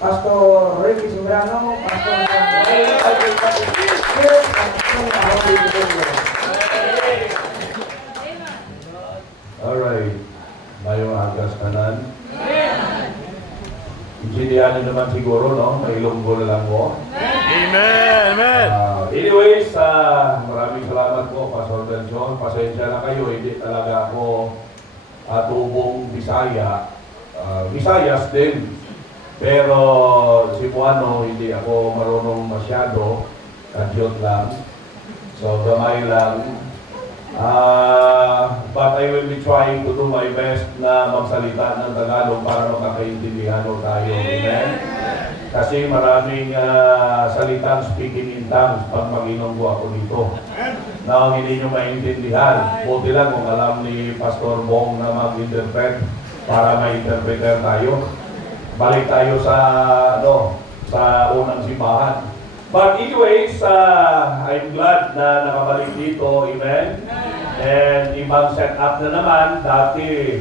Pastor Ricky Sobrano, Pastor Alright. Mayong agas kanan. Intindihan nyo naman siguro, no? May ilonggo na lang mo. Amen! Amen! Anyways, maraming salamat po, Pastor Benson. Pasensya na kayo, hindi talaga ako tubong Bisaya. Visayas din. Pero Cebuano, hindi ako marunong masyado. Kadyot lang. So, gamay lang. But I will be trying to do my best na magsalita ng Tagalog para magkakaintindihan tayo. Amen? Kasi maraming salitang speaking in tongues pag mag-inunggo ako dito. Na hindi nyo maintindihan. Buti lang kung alam ni Pastor Bong na mag-interpret para ma-interpreter tayo. Balik tayo sa sa unang simbahan. But anyways, I'm glad na nakabalik dito, amen? And ibang setup na naman, dati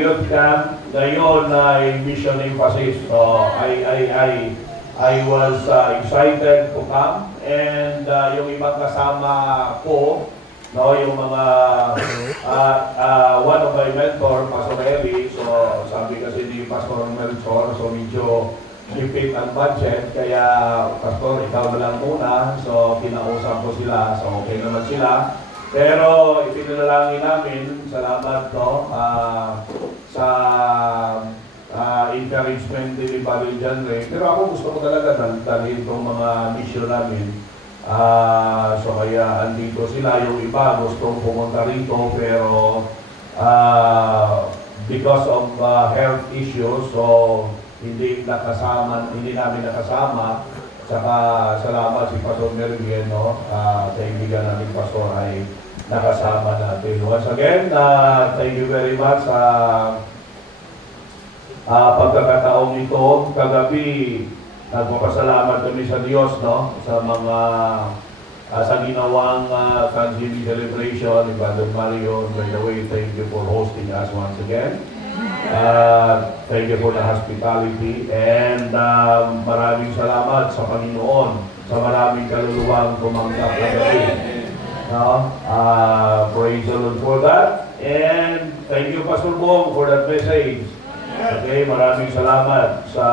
youth camp, ngayon ay mission emphasis. So I was excited to come, and yung ibang kasama ko, no, yung mga one of my mentor, Pastor Eli, so sabi kasi ni Pastor Melchor, so medyo tipid ang budget, kaya Pastor, ikaw na lang muna. So kinausap ko sila, so okay naman sila. Pero ipinalangin namin, salamat no, sa encouragement ni Baril Janre. Pero ako gusto ko talaga dalhin itong mga mission namin. So kaya andito sila, yung iba gustong pumunta rito, pero because of health issues, so hindi namin nakasama. Tsaka salamat si Pastor Mervin, no? Kaibigan namin Pastor ay nakasama natin. Once again, thank you very much sa pagkakataong ito. Kagabi, nagpapasalamat kami sa Diyos, no? Sa mga sa ginawang Thanksgiving celebration ni Brother Mario. By the way, thank you for hosting us once again. Thank you for the hospitality, and maraming salamat sa Panginoon sa maraming kaluluwang tumanggap na gabi. No? Praise the Lord for that, and thank you Pastor Bong for that message. Okay, maraming salamat sa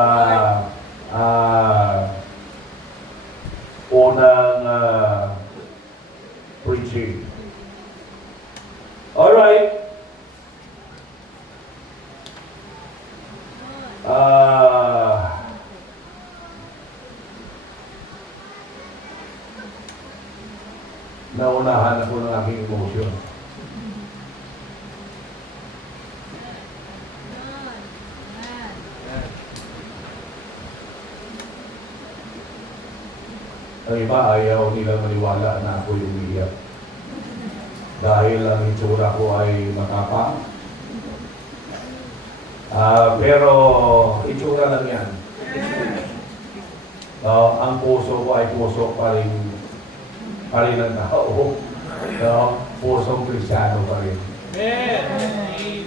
unang preaching. Alright. Naunahan ako ng aking emotion. Ang iba ayaw nila maniwala na ako yung umiiyak. Dahil ang itsura ko ay matapang. Pero itsura lang yan. Ang puso ko ay puso pa rin ng tao. Pusong Kristiyano pa rin. Amen!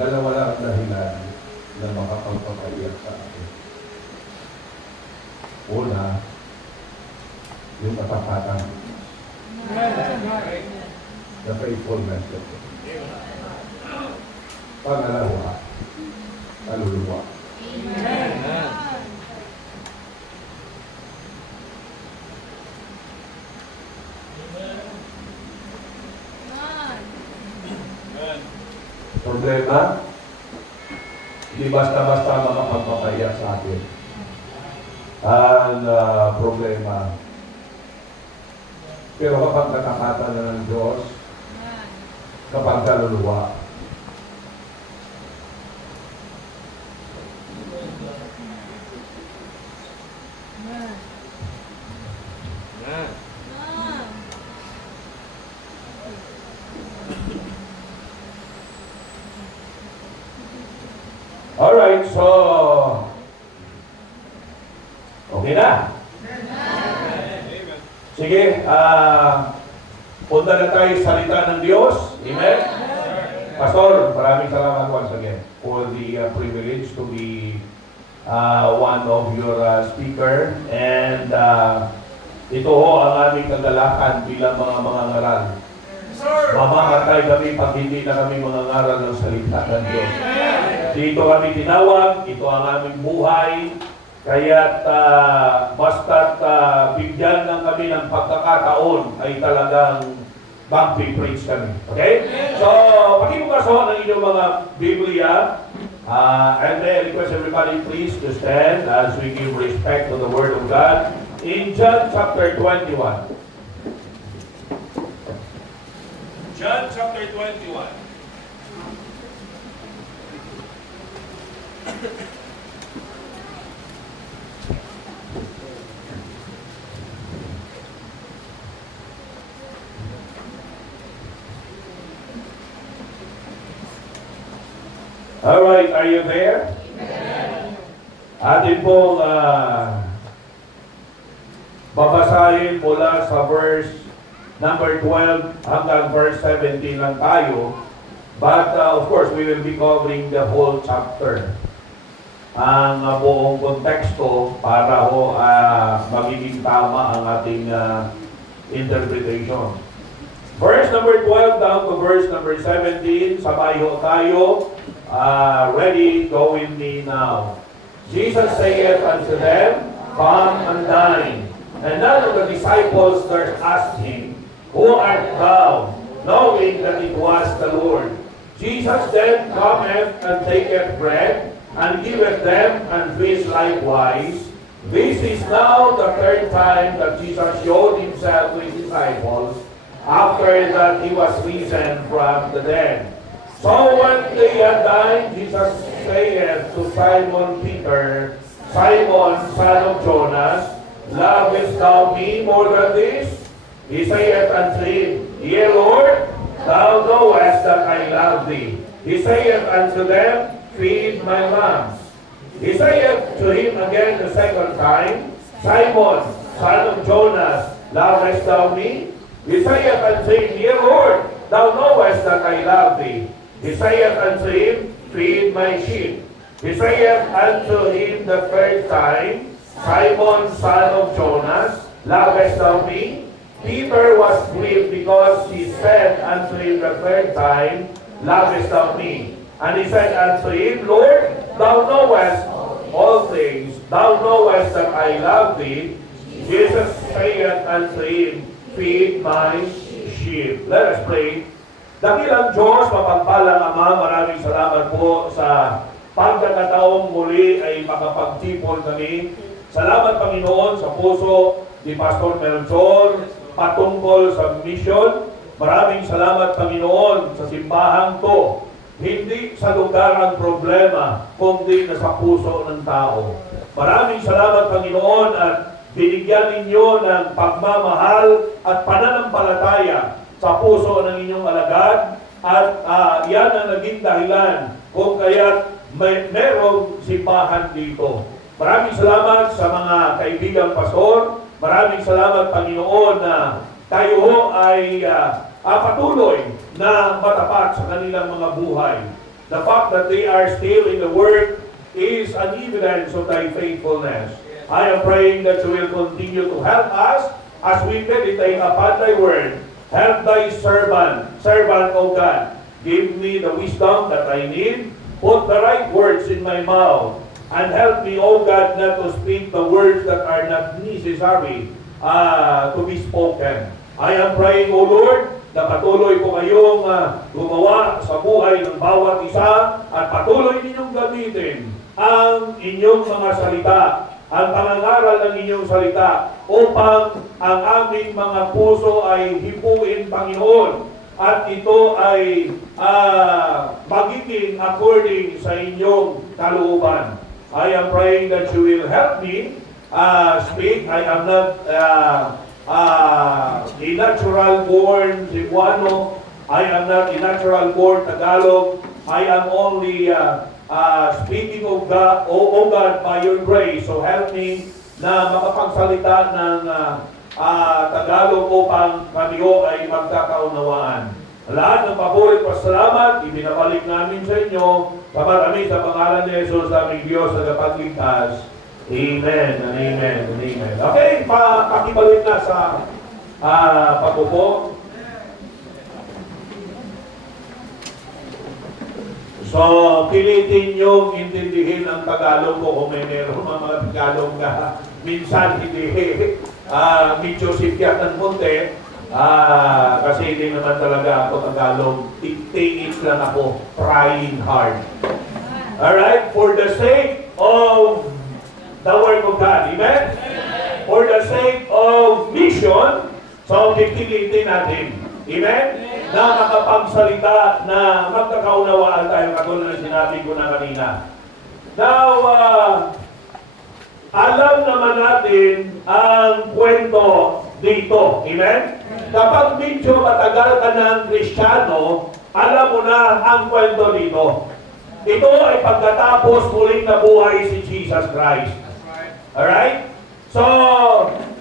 Dalawa lang ang dahilan na makapagpapaiyak sa akin. Una, yung katapatan. The faithfulness of God. Pangalawa, kaluluwa. Problema, hindi basta-basta makapagpapaiyak sa akin. Ang problema, pero kapag katapatan na ng Diyos, kapag kaluluwa, alright, so okay na. Sige, punta na tayo sa salita ng Diyos. Amen? Pastor, maraming salamat once again for the privilege to be one of your speaker. And ito ho ang aming kagalakan bilang mga ngaral. Mamamatay kami pag hindi na kami mga ngaral ng salita ng Diyos. Dito kami tinawag, ito ang aming buhay. Kaya't basta't bigyan lang kami ng pagkakataon ay talagang mag-preach kami. Okay? So, pakibukas ho ng inyong mga Biblia. And then request everybody please to stand as we give respect to the Word of God. In John chapter 21. John chapter 21. All right, are you there? Atin pong babasahin mula sa verse number 12 hanggang verse 17 lang tayo. But of course, we will be covering the whole chapter. Ang buong konteksto para ho magiging tama ang ating interpretation. Verse number 12 down to verse number 17, sabay ho tayo. Ready, go with me now. Jesus saith unto them, Come and dine. And none of the disciples durst ask him, Who art thou? Knowing that it was the Lord. Jesus then cometh and taketh bread, and giveth them, and fish likewise. This is now the third time that Jesus showed himself to his disciples, after that he was risen from the dead. So when they had dined, Jesus saith to Simon Peter, Simon, son of Jonas, lovest thou me more than this? He saith unto him, Yea, Lord, thou knowest that I love thee. He saith unto them, Feed my lambs. He saith to him again the second time, Simon, son of Jonas, lovest thou me? He saith unto him, Yea, Lord, thou knowest that I love thee. He saith unto him, Feed my sheep. He saith unto him the third time, Simon, son of Jonas, lovest thou me? Peter was grieved because he said unto him the third time, Lovest thou me? And he said unto him, Lord, thou knowest all things. Thou knowest that I love thee. Jesus saith unto him, Feed my sheep. Let us pray. Dakilang Diyos, mapagpalang Ama, maraming salamat po sa pagkakataong muli ay makapagtipon kami. Salamat, Panginoon, sa puso ni Pastor Melchor patungkol sa mission. Maraming salamat, Panginoon, sa simbahan to. Hindi sa lugar ang problema, kundi na sa puso ng tao. Maraming salamat, Panginoon, at binigyan ninyo ng pagmamahal at pananampalataya sa puso ng inyong alagad, at yan ang naging dahilan kung kaya't merong simbahan dito. Maraming salamat sa mga kaibigang pastor. Maraming salamat, Panginoon, na tayo ho ay patuloy na matapat sa kanilang mga buhay. The fact that they are still in the work is an evidence of thy faithfulness. I am praying that you will continue to help us as we meditate upon thy word. Help thy servant, O God. Give me the wisdom that I need. Put the right words in my mouth. And help me, O God, not to speak the words that are not necessary to be spoken. I am praying, O Lord, na patuloy po kayong gumawa sa buhay ng bawat isa at patuloy ninyong gamitin ang inyong mga salita, ang pangangaral ng inyong salita upang ang aming mga puso ay hipuin, Panginoon, at ito ay magiging according sa inyong kalooban. I am praying that you will help me speak. I am not a natural born Cebuano. I am not a natural born Tagalog. I am only speaking of God, O God, by your grace. So help me na makapagsalita ng Tagalog upang kayo ay magkakaunawaan. Lahat ng paborit pasalamat, ibinabalik namin sa inyo sa marami sa pangalan ni Jesus, aming Diyos na kapagligtas. Amen and amen and amen. Okay, pakibalik na sa pagpupo. So, pilitin nyo intindihin ang Tagalog ko kung may meron mga Tagalog na minsan hindi medyo sikyat ng konti. Kasi hindi naman talaga ako Tagalog. Tingin lang ako, trying hard. Alright? For the sake of the Word of God. Amen? For the sake of mission, so pipilitin natin. Amen? Na makapagsalita na magkakaunawaan tayo katulad na sinabi ko na kanina. Now, alam naman natin ang kwento dito. Amen? Kapag medyo matagal ka ng Kristiyano, alam mo na ang kwento dito. Ito ay pagkatapos muling nabuhay si Jesus Christ. Alright? So,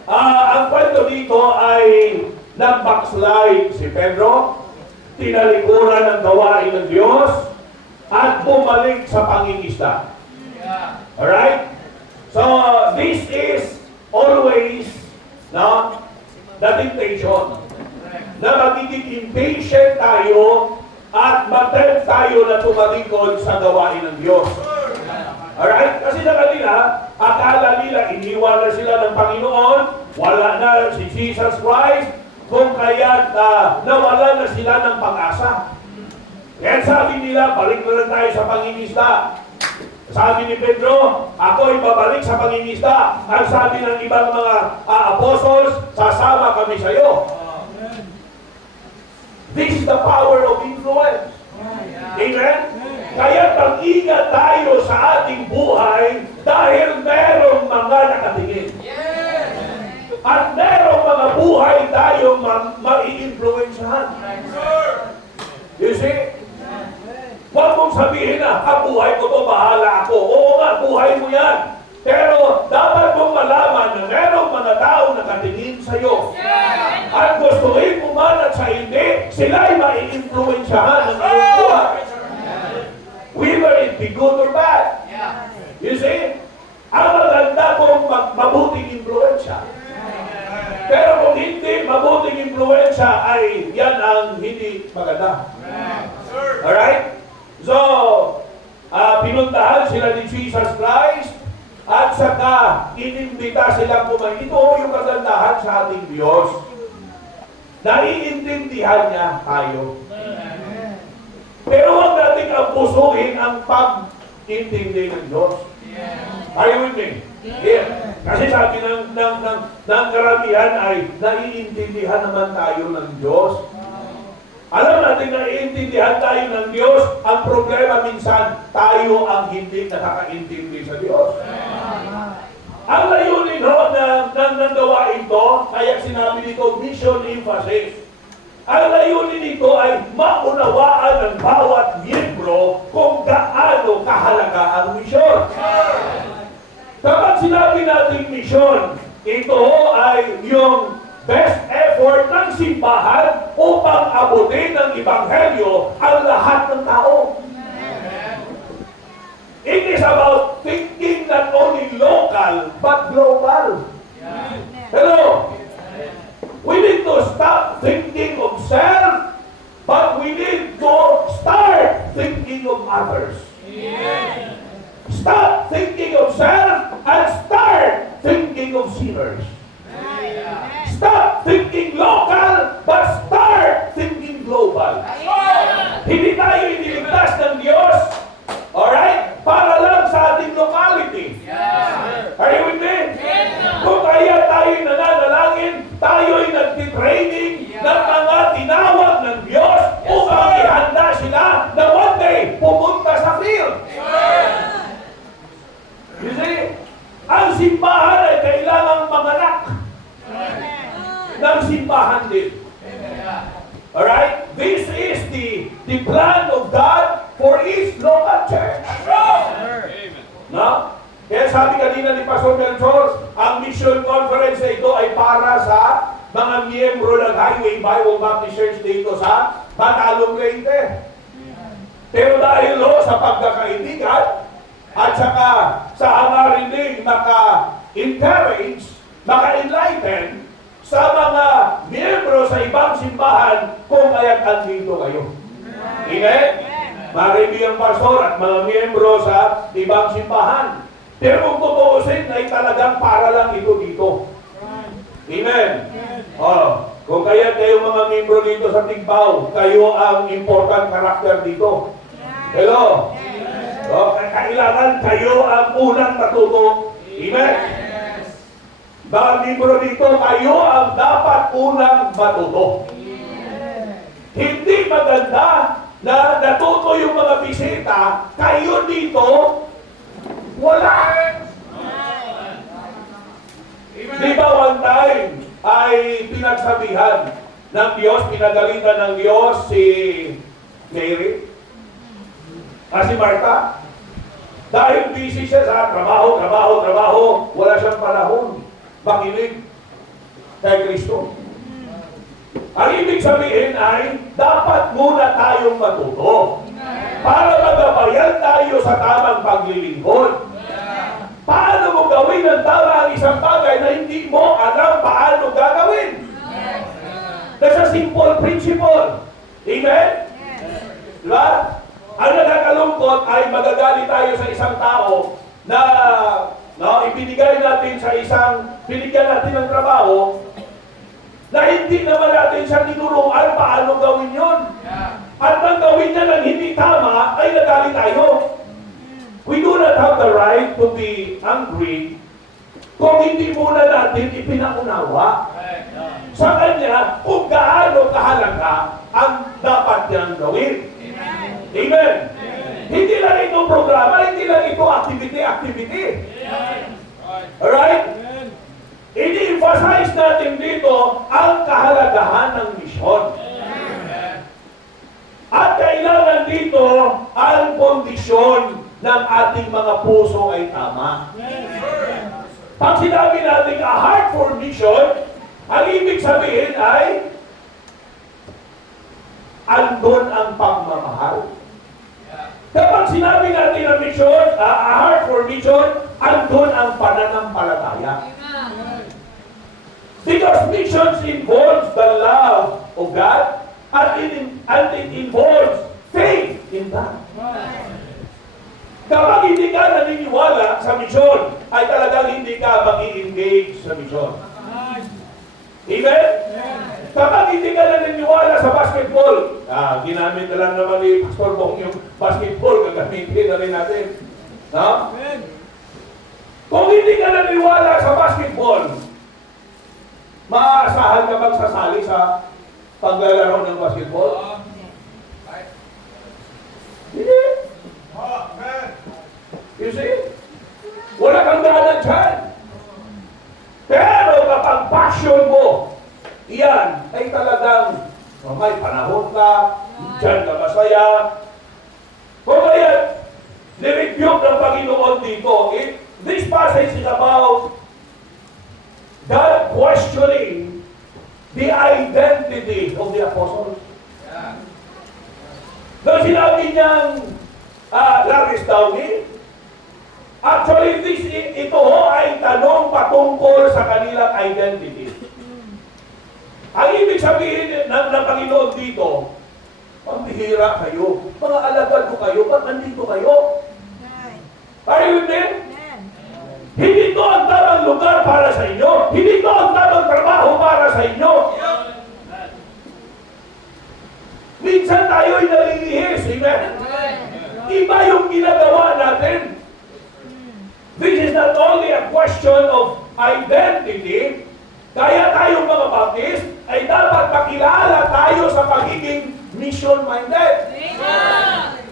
ang kwento dito ay nag-backslide si Pedro, tinalikuran ng gawain ng Diyos, at bumalik sa pangingisda. Alright? So, this is always the temptation. Na magiging impatient tayo at matempt tayo na tumalikod sa gawain ng Diyos. Alright? Kasi sa kanila, akala nila, iniwan na sila ng Panginoon, wala na si Jesus Christ, kung kaya nawala na sila ng pag-asa. Kaya sabi nila, balik na lang tayo sa pangingisda. Sabi ni Pedro, ako ay babalik sa pangingisda. Ang sabi ng ibang mga apostles, sasama kami sa iyo. This is the power of influence. Amen? Kaya pag-ingat tayo sa ating buhay dahil merong mga nakatingin. At merong mga buhay tayong mai-influensyahan. You see? Huwag mong sabihin na, buhay ko to, bahala ako. Oo nga, buhay mo yan. Pero dapat mong malaman na merong mga tao nakatingin sa iyo. At gustuhin mo man at sa hindi, sila'y mai-influensyahan ng iyong buhay. Whether it be good or bad. You see? Ang maganda kung mabuting influensya. Pero kung hindi mabuting influensya, ay yan ang hindi maganda. Alright? So, pinuntahan sila ni Jesus Christ at saka inimbita silang kumain. Ito yung kagandahan sa ating Diyos. Naiintindihan niya tayo. Pero huwag natin abusuhin ang pag-intindi ng Diyos. Are you with me? Yeah. Kasi sabi ng karamihan ay naiintindihan naman tayo ng Diyos. Alam natin na iintindihan tayo ng Diyos, ang problema minsan, tayo ang hindi nakakaintindi sa Diyos. Ang layunin ng gawain ito, kaya sinabi dito, mission emphasis. Ang layunin nito ay maunawaan ng bawat miyembro kung gaano kahalaga ang misyon. Kapag sinabi natin misyon, ito ay yung best effort ng simbahan upang abutin ng Ebanghelyo ang lahat ng tao. It is about thinking not only local, but global. Hello? We need to stop thinking of self, but we need to start thinking of others. Stop thinking of self and start thinking of sinners. Stop thinking local, but start thinking global. Hindi tayo iniligtas ng Diyos, alright, para lang sa ating locality. Are you with me? Kung kaya tayo nananalangin, tayo ay nagtitraining ng mga tinawag ng Diyos upang ihanda sila na one day pumunta sa field. You see? Ang simbahan ay kailangang manganak ng simbahan din. Alright? This is the plan of God for His local church. No? Kaya sabi kanina ni Pastor Melchor, ang mission conference na ito ay para sa mga miyembro ng Highway Bible Baptist Church dito sa Matalong Leyte. Pero dahil sa pagkakaibigan at saka sa hangarin din maka-encourage, maka-enlighten sa mga miyembro sa ibang simbahan kung kaya't andito kayo. Amen? Marami ang pastor at mga miyembro sa ibang simbahan. Pero kung tutuusin ay talagang para lang ito dito. Amen? Kung kaya kayo mga miyembro dito sa Tigbaw, kayo ang important character dito. Hello? Kailangan kayo ang unang matuto. Amen? Mga miyembro dito, kayo ang dapat unang matuto. Hindi maganda na natuto yung mga bisita, kayo dito, wala. Di ba one time ay pinagsabihan ng Diyos, pinagalitan ng Diyos si Mary? Si Martha? Dahil busy siya sa trabaho, wala siyang panahon makinig kay Kristo. Ang ibig sabihin ay, dapat muna tayong matuto para magabayan tayo sa tamang paglilingkod. Paano mo gawin ng tama ang isang bagay na hindi mo alam paano gagawin? That's a simple principle. Amen? Diba? Ang nakakalungkot ay magagalit tayo sa isang tao na ibinigay natin binigyan natin ng trabaho na hindi naman natin siya tinuruan paano gawin yun. At nang gawin niya ng hindi tama, ay nagalit tayo. We do not have the right to be angry kung hindi muna natin ipinaunawa sa kanya kung gaano kahalaga ang dapat niyang gawin. Amen. Hindi lang ito programa, hindi lang ito activity. Alright? Ini-emphasize natin dito ang kahalagahan ng misyon. At kailangan dito ang kondisyon ng ating mga puso ay tama. Pag sinabi natin a heart for mission, ang ibig sabihin ay andun ang pagmamahal. Kapag sinabi natin ang mission, a heart for mission, andun ang pananampalataya. Because missions involves the love of God and it involves faith in God. Kapag hindi ka naniniwala sa misyon, ay talagang hindi ka mag-i-engage sa misyon. Amen? Kapag hindi ka naniniwala sa basketball, ginamit na lang naman ni Pastor Bong yung basketball, gagamitin na rin natin. No? Kung hindi ka naniniwala sa basketball, maaasahan ka magsasali sa paglalaro ng basketball? Hindi. You see? Wala kang gana dyan. Pero kapag passion mo, iyan ay talagang may panahon ka, dyan ka masaya. Kung kaya, nirebuke ng Panginoon dito, this passage is about God questioning the identity of the apostles. Nung sinabi niyang Laris Downey, actually ito ay tanong patungkol sa kanilang identity. Ang ibig sabihin ng Panginoon dito, pambihira kayo, mga alagad ko kayo, ba't nandito kayo? Are you with me? Hindi ito ang tamang lugar para sa inyo. Hindi ito ang tamang trabaho para sa inyo. Minsan tayo'y nalilihis, amen? Iba yung ginagawa natin. This is not only a question of identity, kaya tayong mga Baptist ay dapat makilala tayo sa pagiging mission-minded.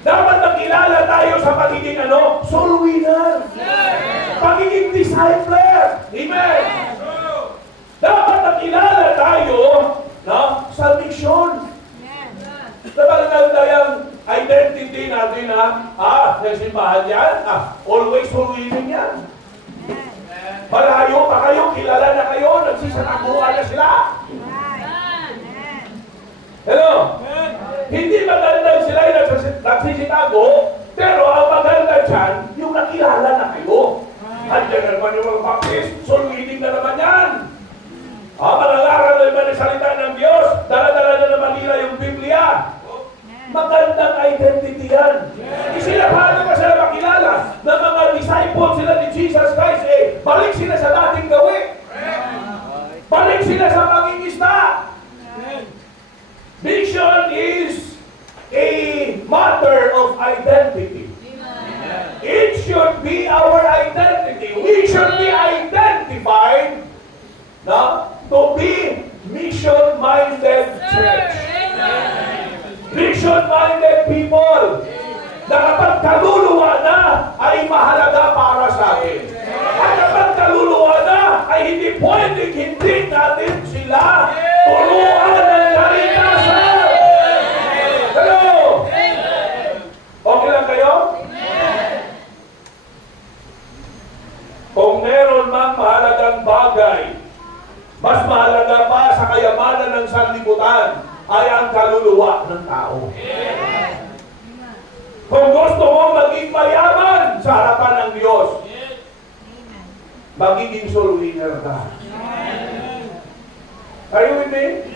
Dapat makilala tayo sa pagiging soul winner. Pagiging discipler. Amen. Dapat makilala tayo sa mission. Napaganda yung identity natin ng simbahan yan, always soul winning yan. Malayo pa kayo, kilala na kayo, nagsisanakuha na sila. ng salita ng Diyos, dala-dala niya naman nila yung Biblia. Magandang identity yan. Sila paano pa sila makilala na mga disciples sila ni Jesus Christ, balik sila sa dating gawin. Balik sila sa pangingisda. Vision is a matter of identity. It should be our identity. We should be identified to be mission-minded church. Mission-minded people. Na kapag kaluluwa na ay mahalaga para sa atin. At kapag kaluluwa na ay hindi pwedeng hindi natin sila turuan ng kaligtasan. Hello? Okay lang kayo? Kung meron mang mahalagang bagay, mas mahalaga pa sa kayamanan ng sanlibutan ay ang kaluluwa ng tao. Kung gusto mong maging mayaman sa harapan ng Diyos, magiging soul winner ka. Are you with me?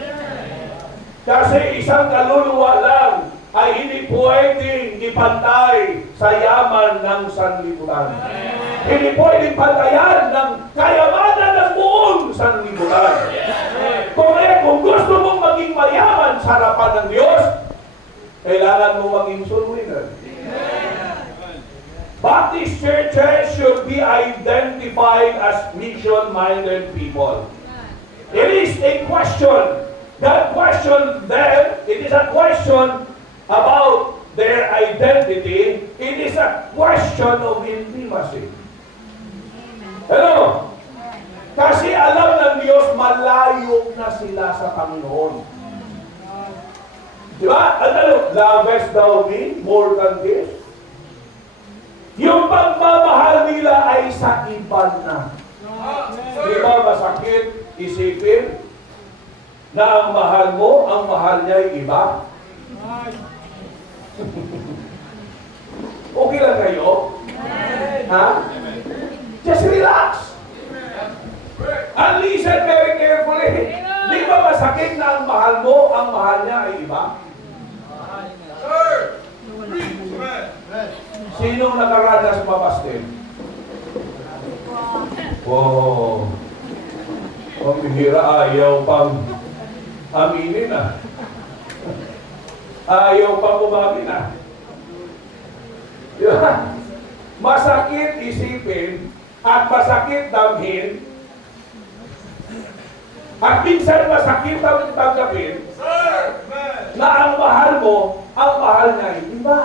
Kasi isang kaluluwa lang ay hindi pwedeng ipantay sa yaman ng sanlibutan. Hindi pwedeng pantayan ng kayamanan ng buong sanlibutan. Kung gusto mong maging mayaman sa harapan ng Diyos, kailangan mo maging soul winner. Baptist churches should be identified as mission-minded people. It is a question. That question then, it is a question about their identity. It is a question of intimacy. Hello? Kasi alam ng Diyos, malayo na sila sa Panginoon. Diba? Ano? Lovest thou me more than this? Yung pagmamahal nila ay sa iba na. Diba masakit isipin na ang mahal mo, ang mahal niya ay iba? Okay lang kayo? Ha? Just relax. And listen very carefully. Di ba masakit na ang mahal mo, ang mahal niya ay iba? Sinong nakaranas mapastin? Wow. Ang bihira, ayaw pang aminin na. Ayaw pang umangin na. Diba? Masakit isipin at masakit damhin at minsan masakit ang tanggapin na ang mahal mo, ang mahal niya ay iba.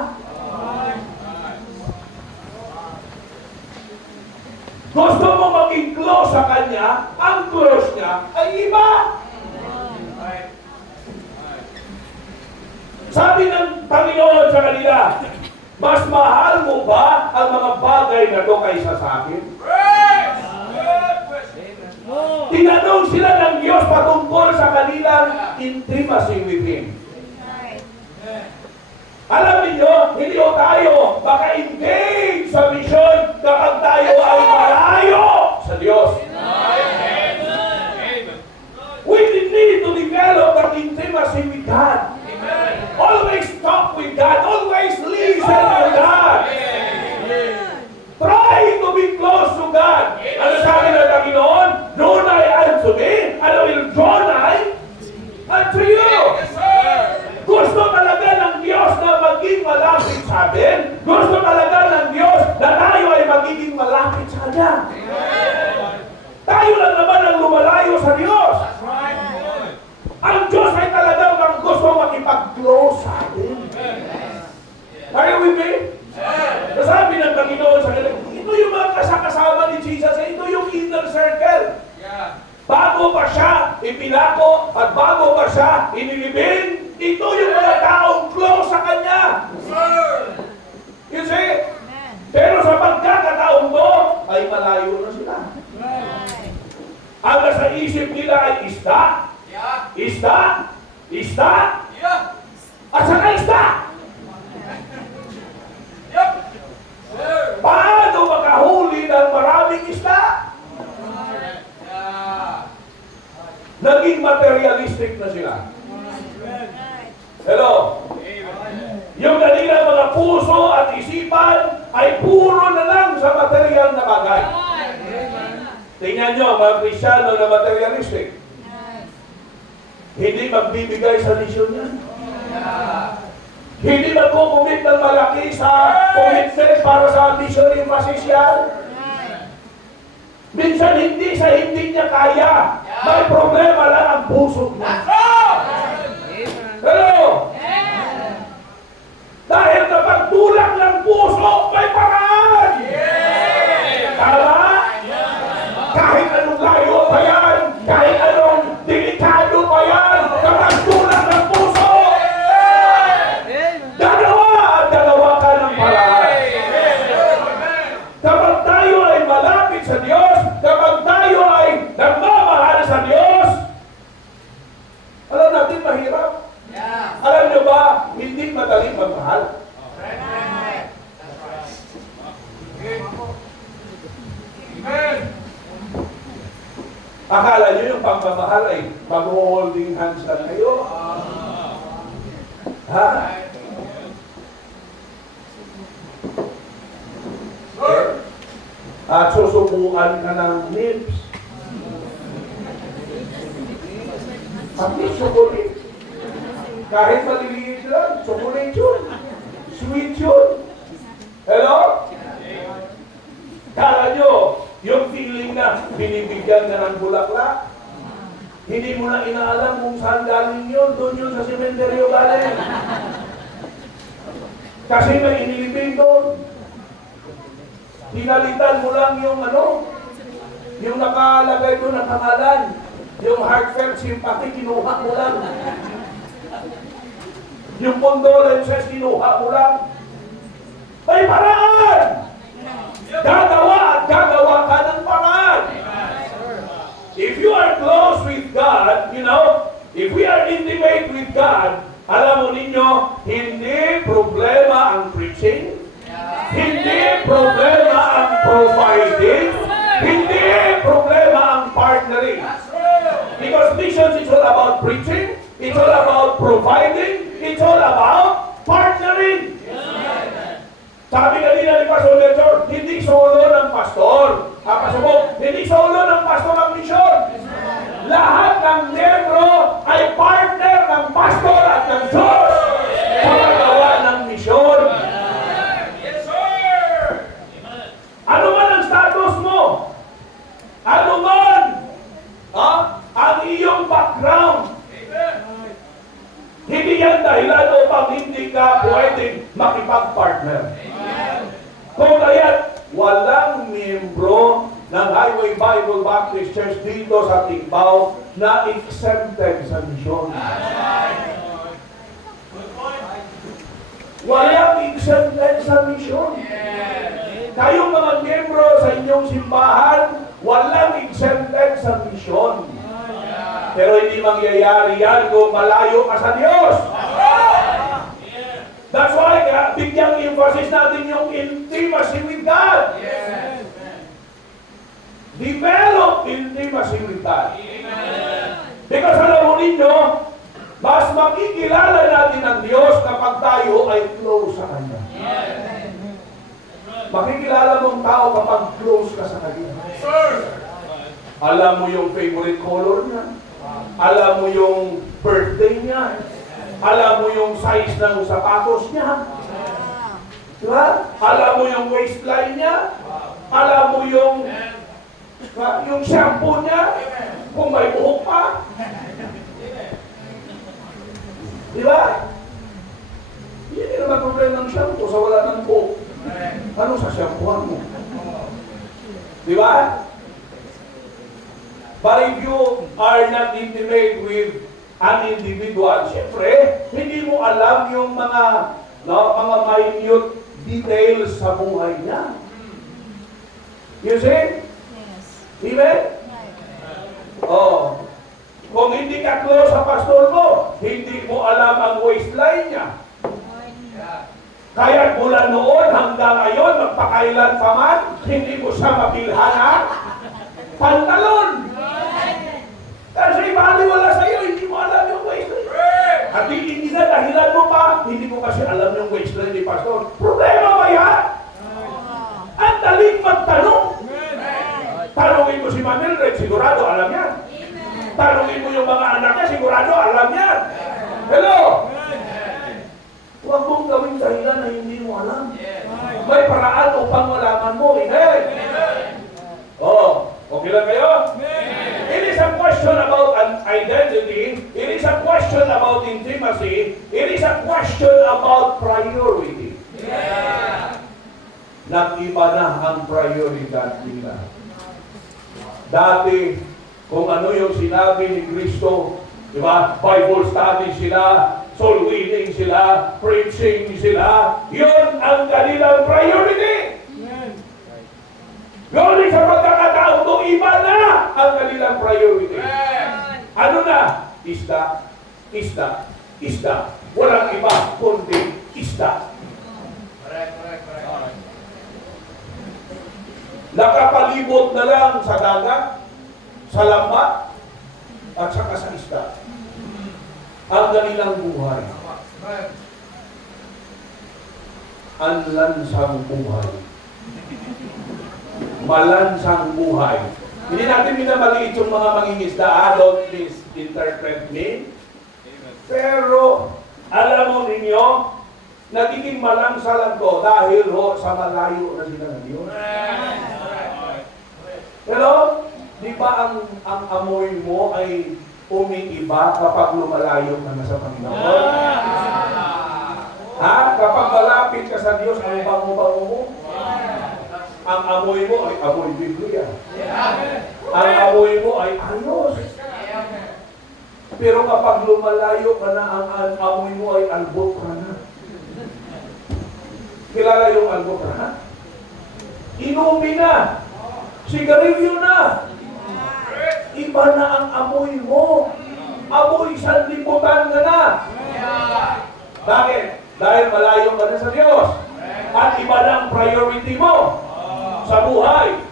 Gusto mo maging close sa Kanya, ang close niya ay iba. Sabi ng Panginoon sa kanila, mas mahal mo ba ang mga bagay na ito kaysa sa akin? Tinanong sila ng Diyos patungkol sa kanilang intimacy with Him. Alam niyo, hindi o tayo maka-engage sa mission kapag tayo ay malayo sa Diyos. We need to develop an intimacy with God. Always talk with God. Always listen to God. Try to be close to God. Ano sabi ng Panginoon? Draw nigh unto me, and I will draw nigh unto you. Gusto talaga ng Diyos na maging malapit sa atin. Gusto talaga ng Diyos na tayo ay magiging malapit sa Kanya. Tayo lang naman ang lumalayo sa Diyos. Ang Diyos ay talagang gusto makipag-close sa atin. Are you with me? Nasabi ng Panginoon sa kanila, ito yung mga kasama ni Jesus, ito yung inner circle. Bago pa siya ipinako at bago pa siya inilibing, ito yung mga taong close sa Kanya. You see? Pero sa pagkakataong to, ay malayo na sila. Ang nasa isip nila ay isda, at saka isda. Paano makahuli ng maraming isda? Naging materialistic na sila. Hello? Yung kanila mga puso at isipan ay puro na lang sa material na bagay. Tingnan nyo, mga Kristyano na materialistic. Hindi magbibigay sa misyon yan. Hindi magkukumit ng malaki sa commitment para sa mission emphasis yan. Minsan hindi sa hindi niya kaya. May problema lang ang puso niya. Hello? Dahil kapag tulang ng puso, may paraan! Tama? Kahit anong layo pa yan, kahit anong delikado pa yan, kapag tulang ng puso, dalawa at dalawa ka ng paraan. Kapag tayo ay malapit sa Diyos, kapag tayo ay nagmamahal sa Diyos, alam natin mahirap. Alam nyo ba, hindi madaling magmahal. Akala nyo yung pagmamahal ay mag-holding hands lang kayo? Ha? At susubukan ka ng lips. At least subukin. Kahit maliliit lang, chocolate yun. Sweet yun. Hello? Kala nyo, yung feeling na binibigyan ka ng bulaklak, hindi mo na inaalam kung saan galing yun, doon yun sa sementeryo galing. Kasi may inilibing doon. Hinalitan mo lang yung yung nakalagay doon na pangalan. Yung heartfelt sympathy, kinuha mo lang. Yung condolences, kinuha mo lang. May paraan! Gagawa at gagawa ka ng paraan. If you are close with God, if we are intimate with God, alam mo ninyo, hindi problema ang preaching, hindi problema ang providing, hindi problema ang partnering. Because missions is all about preaching, it's all about providing, it's all about partnering. Sabi kanina ni Pastor Lector, hindi solo ng pastor. Hindi solo ng pastor ang misyon. Lahat ng membro ay partner ng pastor at ng Diyos sa paggawa ng misyon. Yes, sir! Ano man ang status mo? Ano man ang iyong background? Hindi yan dahilan upang hindi ka pwedeng makipag-partner. Kung kaya't walang membro ng Highway Bible Baptist Church dito sa Timbao na exempted sa misyon. Walang exempted sa misyon. Kayong mga membro sa inyong simbahan, walang exempted sa misyon. Pero hindi mangyayari yan kung malayo ka sa Diyos. That's why bigyang emphasis natin yung intimacy with God. Develop intimacy with God. Because alam mo ninyo, mas makikilala natin ang Diyos kapag tayo ay close sa Kanya. Makikilala mong tao kapag close ka sa Kanya. Alam mo yung favorite color niya. Alam mo yung birthday niya. Alam mo yung size ng sapatos niya. Diba? Alam mo yung waistline niya. Alam mo yung shampoo niya. Kung may buhok pa. Diba? Hindi naman problema ng shampoo sa wala ng buhok. Ano sa shampooan mo? Diba? But if you are not intimate with an individual, siyempre, hindi mo alam yung mga minute details sa buhay niya. You see? Yes. Amen? Oh. Kung hindi ka close sa pastor mo, hindi mo alam ang waistline niya. Kaya mula noon hanggang ngayon, magpakailan pa man, hindi mo siya mabilhan ng pantalon. Kasi para At hindi na dahilan mo pa, hindi ko kasi alam yung waistline ni Pastor. Problema ba yan? Ang daling magtanong. Tanungin mo si Manilred, sigurado alam yan. Tanungin mo yung mga anak niya, sigurado alam yan. Hello? Huwag mong gawing dahilan na hindi mo alam. May paraan upang malaman mo. Amen? Oh, okay lang kayo? It is a question about an identity. It is a question about intimacy. It is a question about priority. Nag-iba na ang prioridad nila. Dati, kung ano yung sinabi ni Kristo, di ba? Bible study sila, soul winning sila, preaching sila, yun ang kanilang priority. Yun sa pagkakataon to, iba na ang kanilang priority. Ano na? Isda, isda, isda. Walang iba, kundi isda. Nakapalibot na lang sa dagat, sa lambat, at saka sa isda. Ang kanilang buhay. Ang lansang buhay. Malansang buhay. Hindi natin minamaliit yung mga mangingisda. Don't misinterpret me. Pero, alam mo ninyo, nagiging malansa lang to dahil sa malayo na sila ng Diyos. Hello? Di ba ang amoy mo ay umiiba kapag lumalayo ka na sa Panginoon? Ha? Kapag malapit ka sa Diyos, ang bango-bango mo? Ang amoy mo ay amoy Biblia. Ang amoy mo ay ayos. Pero kapag lumalayo ka na, ang amoy mo ay albokra na. Kilala yung albokra? Inumin na. Sigarilyo na. Iba na ang amoy mo. Amoy sanlibutan ka na. Bakit? Dahil malayo ka na sa Diyos. At iba na ang priority mo sa buhay.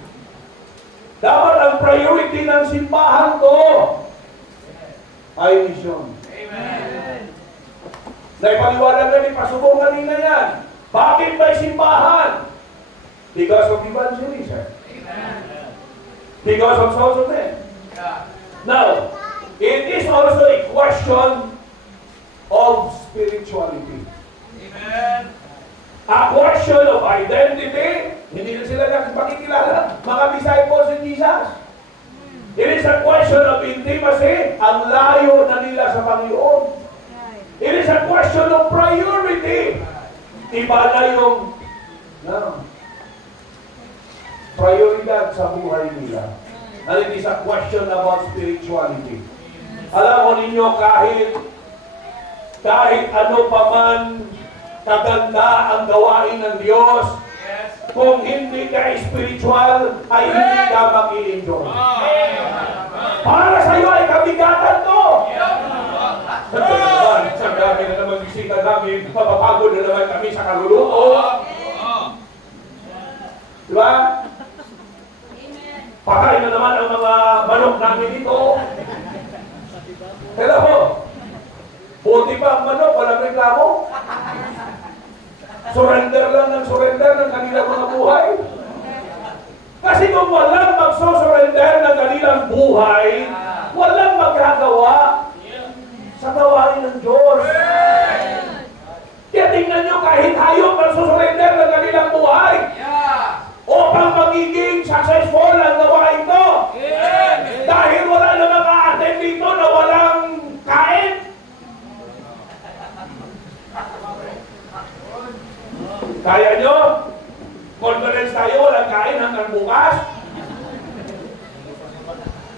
Dapat ang priority ng simbahan ko ay misyon. Amen. Naipaliwanag na ni Pasubong kanina yan. Bakit may simbahan? Because of evangelism. Amen. Because of souls of men. Now, it is also a question of spirituality. Amen. A question of identity. Hindi na sila nakipagkikilala. Mga disciples ni Jesus. It is a question of intimacy. Ang layo na nila sa Panginoon. It is a question of priority. Iba na yung prioridad sa buhay nila. And it is a question about spirituality. Alam mo ninyo, kahit ano pa man kaganda ang gawain ng Diyos, kung hindi ka spiritual, ay hindi ka mag-i-enjoy. Para sa iyo ay kabigatan to. Sa dami na naman bisita namin, mapapagod na naman kami sa kaluluto. Diba? Pakain na naman ang mga manok namin dito. Hello? Buti pa ang manok, walang reklamo. Surrender lang ng surrender ng kanilang mga buhay. Kasi kung walang magsusurrender ng kanilang buhay, walang magagawa sa gawain ng Diyos. Kaya tingnan nyo, kahit hayop magsusurrender ng kanilang buhay, upang magiging successful ang gawain ito. Dahil wala namang a-attend dito na walang kain. Kaya nyo? Conference tayo, walang kain hanggang bukas.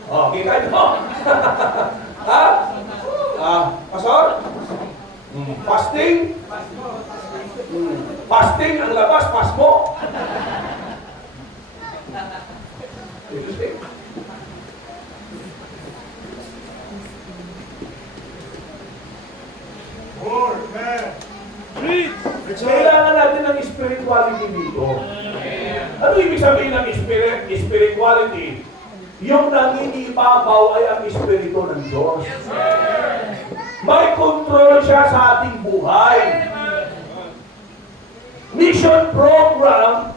Oh, kita nyo? Ha? Pastor? Fasting? Fasting ang labas, pasmo. Kailangan natin ng spirituality dito. Ano ibig sabihin ng spirituality? Yung nangingibabaw ay ang espiritu ng Diyos. May control mission program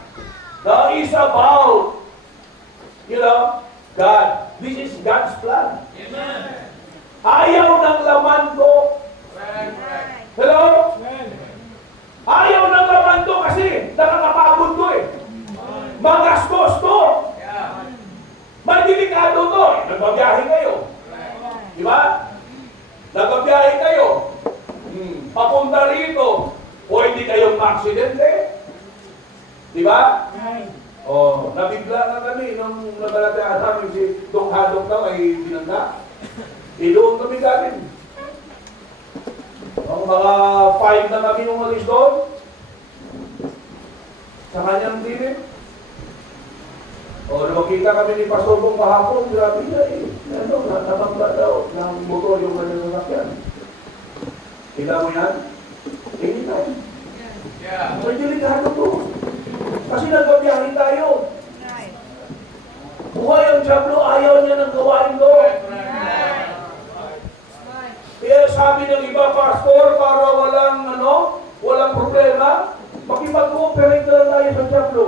that is about, God. This is God's plan. Ayaw ng laman ko. Hello? Ayaw ng laman to kasi nakakapagod to eh. Magastos to. May delikado to. Nagbabiyahe kayo. Di ba? Nagbabiyahe kayo. Papunta rito. Pwede kayong ma-aksidente. Di ba? Oh, nabigla na kami nung nagalataan namin si Dong Hadong daw ay binangga. Doon kami galing. Ang mga 5 na kami nung alis doon. Sa kanyang dilim. O, nakita kami ni Pastor Bong kahapon, grabe na eh. Natabangga daw ng motor yung kanyang sasakyan. Kita mo yan? Anytime. May delikado to. Kasi nagbabiyahin tayo. Buhay ang Diablo, ayaw niya ng gawain doon. Kaya sabi ng iba, Pastor, para walang problema, makipag-cooperate na lang tayo sa Diablo.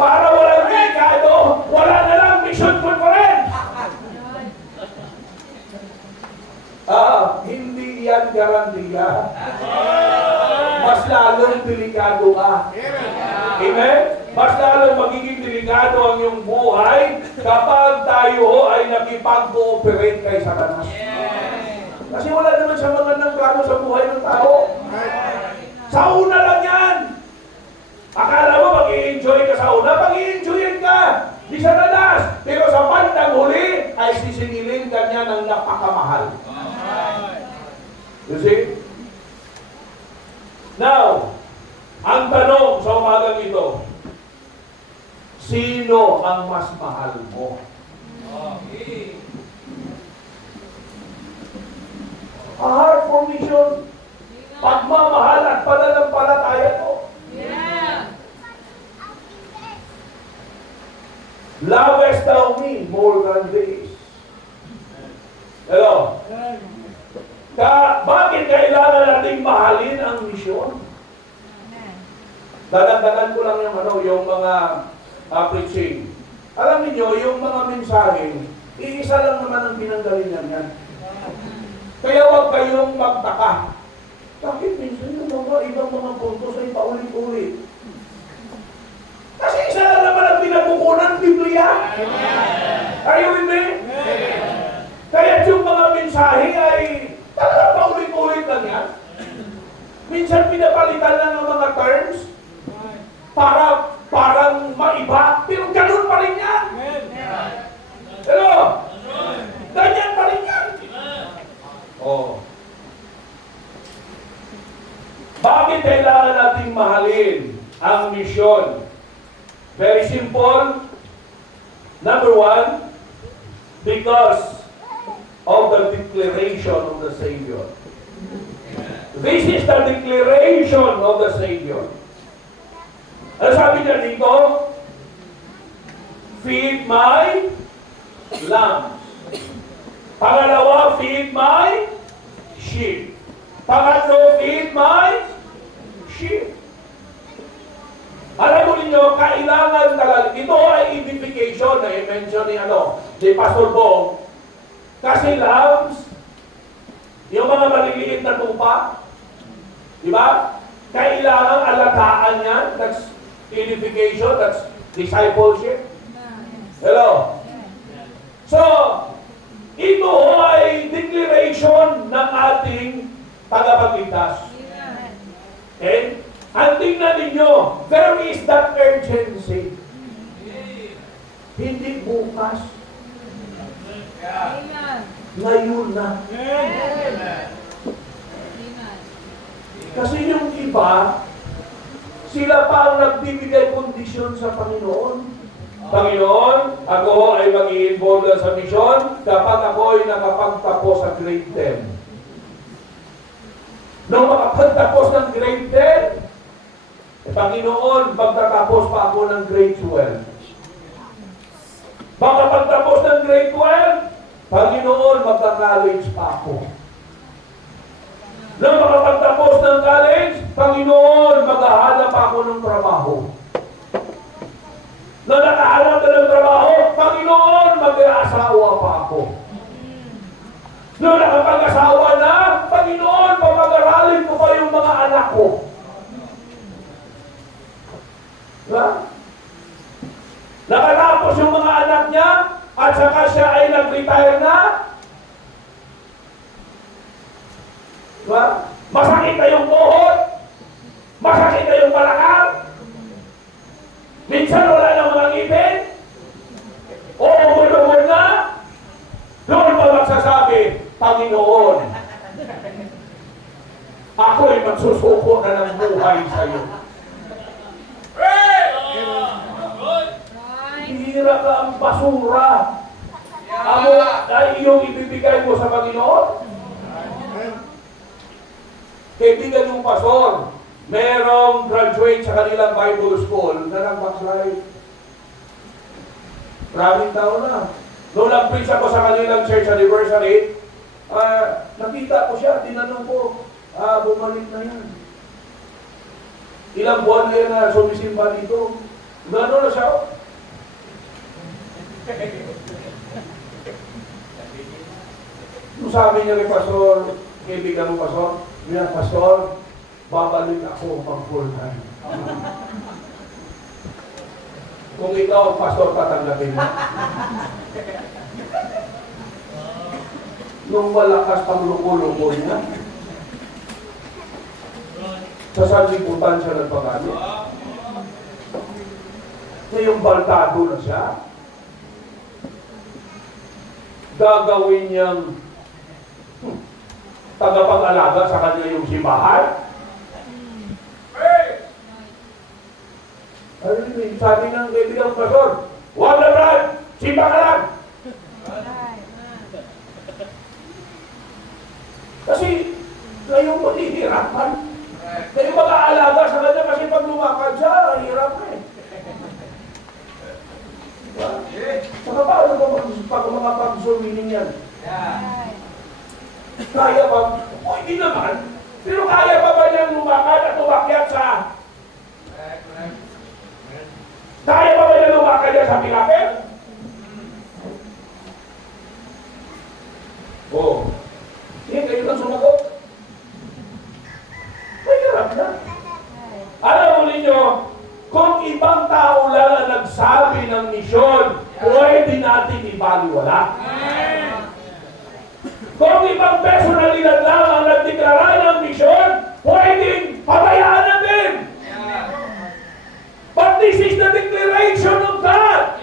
Para walang delikado, wala na lang mission conference. Hindi yan garantiya. Mas lalong delikado ka. Amen? Mas lalong magiging delikado ang iyong buhay kapag tayo ay nakipag-cooperate kay Satanas. Kasi wala naman siya magandang plano sa buhay ng tao. Sa una lang yan. Akala mo mag-i-enjoy ka sa una, mag-i-enjoyin ka. Di Satanas. Pero sa bandang huli ay sisingilin ka niya ng napakamahal. You see? Now, ang tanong sa umagang ito, sino ang mas mahal mo? A heart for mission, pagmamahal at pananampalataya to. Lovest thou me more than this? Hello? Bakit kailangan nating mahalin ang misyon? Dadagdagan ko lang yung mga preaching. Alam niyo, yung mga mensahe, iisa lang naman ang pinanggalingan yan. Kaya huwag kayong magtaka. Bakit minsan yung mga ibang mga puntos ay paulit-ulit? Kasi isa lang naman ang pinabukunan, Biblia. Are you with me? Kaya yung mga mensahe ay talagang paulit-ulit lang yan. Minsan pinapalitan lang ang mga terms para parang maiba, pero ganun pa rin yan. Hello? Ganyan pa rin yan. Oh. Bakit kailangan nating mahalin ang misyon? Very simple. Number 1, because of the declaration of the Savior. This is the declaration of the Savior. Ano sabi niya dito? Feed my lambs. Pangalawa, feed my sheep. Pangatlo, feed my sheep. Alam mo ninyo, kailangan talaga, ito ay edification na i-mention ni Pastor Bong. Kasi lambs, yung mga maliliit na tupa, di ba? Kailangan alagaan yan. That's edification, that's discipleship. Hello? So, ito ay declaration ng ating tagapagligtas. Okay? Ang tingnan ninyo, there is that urgency. Hindi bukas. Ngayon na. Kasi yung iba, sila pa ang nagbibigay kondisyon sa Panginoon. Panginoon, ako ay mag-i-involve sa misyon kapag ako ay nakapagtapos sa grade 10. Nung makapagtapos ng grade 10, Panginoon, magtatapos pa ako ng grade 12. Makapagtapos ng grade 12, Panginoon, magka-college pa ako. Nang makapagtapos ng college, Panginoon, maghahanap ako ng trabaho. Nang nakahanap na ng trabaho, Panginoon, mag-aasawa pa ako. Nung nakapag-asawa na, Panginoon, papag-aralin ko pa yung mga anak ko. Diba? Nakatapos yung mga anak niya, at saka siya ay nag-retire na. Diba? Masakit na yung tuhod, masakit na yung balakang, minsan wala na mga ngipin, o umulumol na, doon pa magsasabi, Panginoon, ako'y magsusuko na ng buhay sa iyo. Hira ka ang basura. Amo ay iyong ibibigay mo sa Panginoon. Kaibigan yung pastor, merong graduate sa kanilang Bible school na nag-backslide. Maraming taon na. Noong nag-preach ako sa kanilang church anniversary, nakita ko siya, tinanong ko, bumalik na yan. Ilang buwan na yan na sumisimba dito. Gano'n na siya. Nung sabi niya kay Pastor, kaibigan mo Pastor, niya, Pastor, babalik ako pag full time. Kung ikaw ang Pastor, tatanggapin mo. Nung malakas pang luko-luko niya, sa sanlibutan siya nagpagalit. Ngayong baltado na siya, gagawin niyang tagapag-alaga sa kanya yung simbahan. Sabi ng kaibigang pastor, huwag na Brad, simba ka lang. Kasi kayong mahihirapan. Kayo mag-aalaga sa kanya kasi pag lumakad siya, hirap na eh. Saka paano pag mga pag-zooming yan? Kaya ba? O hindi naman. Pero kaya pa ba niyang lumakad at umakyat sa... Kaya pa ba niyang lumakad yan sa pilapel? Oo. Hindi, kayo lang sumagot. Mahirap na. Alam mo ninyo, kung ibang tao lang ang nagsabi ng misyon, pwede natin ibaliwala. Kung ibang personalidad lang ang nagdeklara ng misyon, pwedeng pabayaan natin. But this is the declaration of God.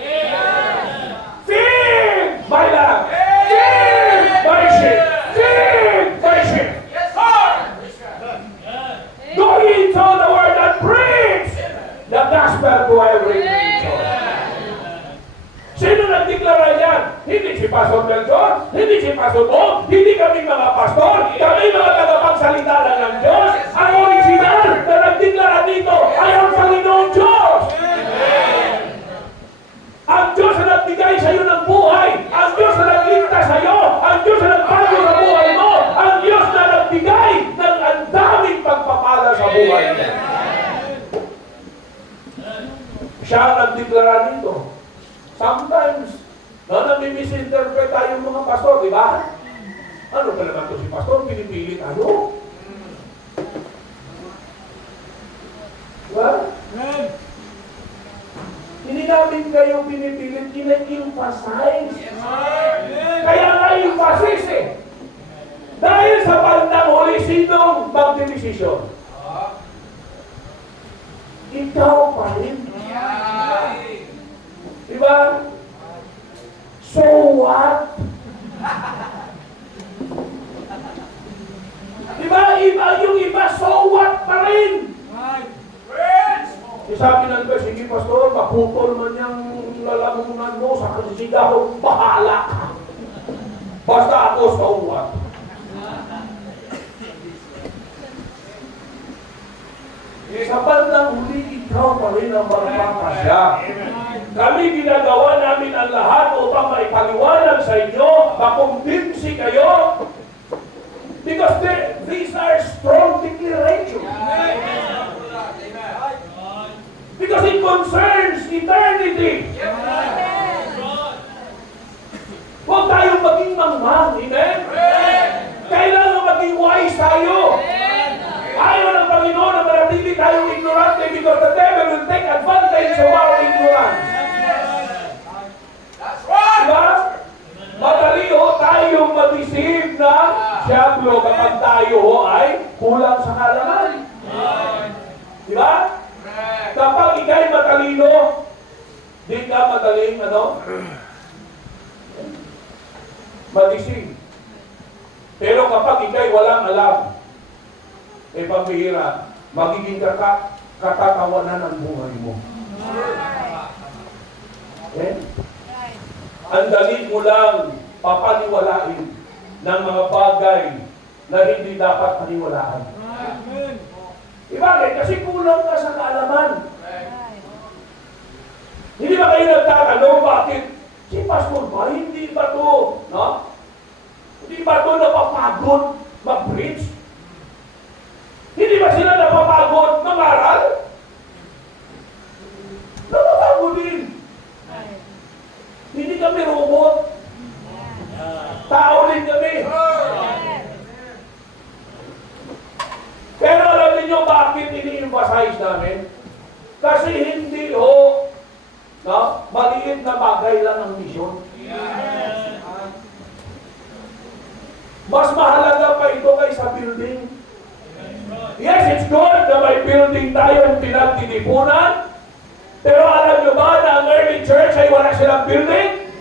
Feed my lamb. Feed my sheep. Feed my sheep. Go into the word and preach the gospel to every creature. Sino nagdeklara yan? Hindi si Pastor Melchor, hindi si Pastor Bob, hindi kami mga pastor, kami mga tagapagsalita lang ng Diyos. Ang original na nagdeklara dito ay ang Panginoon Diyos. Ang Diyos na nagbigay sa iyo ng buhay, ang Diyos na nagligtas sa iyo, ang Diyos na nagbago sa buhay mo, ang Diyos na nagbigay ng ang daming pagpapala sa buhay mo. Siya ang nagdeklara dito. Sometimes, nami-misinterpret tayong mga pastor, di ba? Ano pa naman ito si pastor? Pinipilit ano? Diba? Hindi namin kayo pinipilit, kina-emphasize. Kaya na-emphasize eh. Dahil sa bandang huli, sinong magdedesisyon? Ikaw pa rin. Diba? So what? Diba? Yung iba, so what pa rin? Sabi ng iba, sige pastor, maputol man yung lalamunan mo sa kasisigaw, bahala ka. Basta ako, so what? Sa bandang huli, ikaw pa rin ang magpapasya. Kami ginagawa namin ang lahat upang maipaliwanag sa inyo, makumbinsi kayo. Because these are Pablo kapag tayo ho ay kulang sa kaalaman. Di ba? Kapag ikay matalino, di ka madaling, magising. Pero kapag ikay walang alam, pambihira, magiging katatawanan ang buhay mo. Okay? Ang dali mo lang papaniwalain ng mga bagay na hindi dapat paniwalaan. Bakit? Kasi kulang ka sa kaalaman. Hindi ba kayo nagtatanong bakit si Pastor ba, hindi ba ito, no? Hindi ba ito napapagod mag-preach? Hindi ba sila napapagod mag-aral? Napapagod din. Hindi kami robot. Tao din kami. Pero alam niyo bakit ini-emphasize namin? Kasi hindi ho, maliit na bagay lang ang misyon. Mas mahalaga pa ito kaysa building. Yes, it's good na may building tayong pinagtitipunan. Pero alam niyo ba na ang early church ay wala silang building?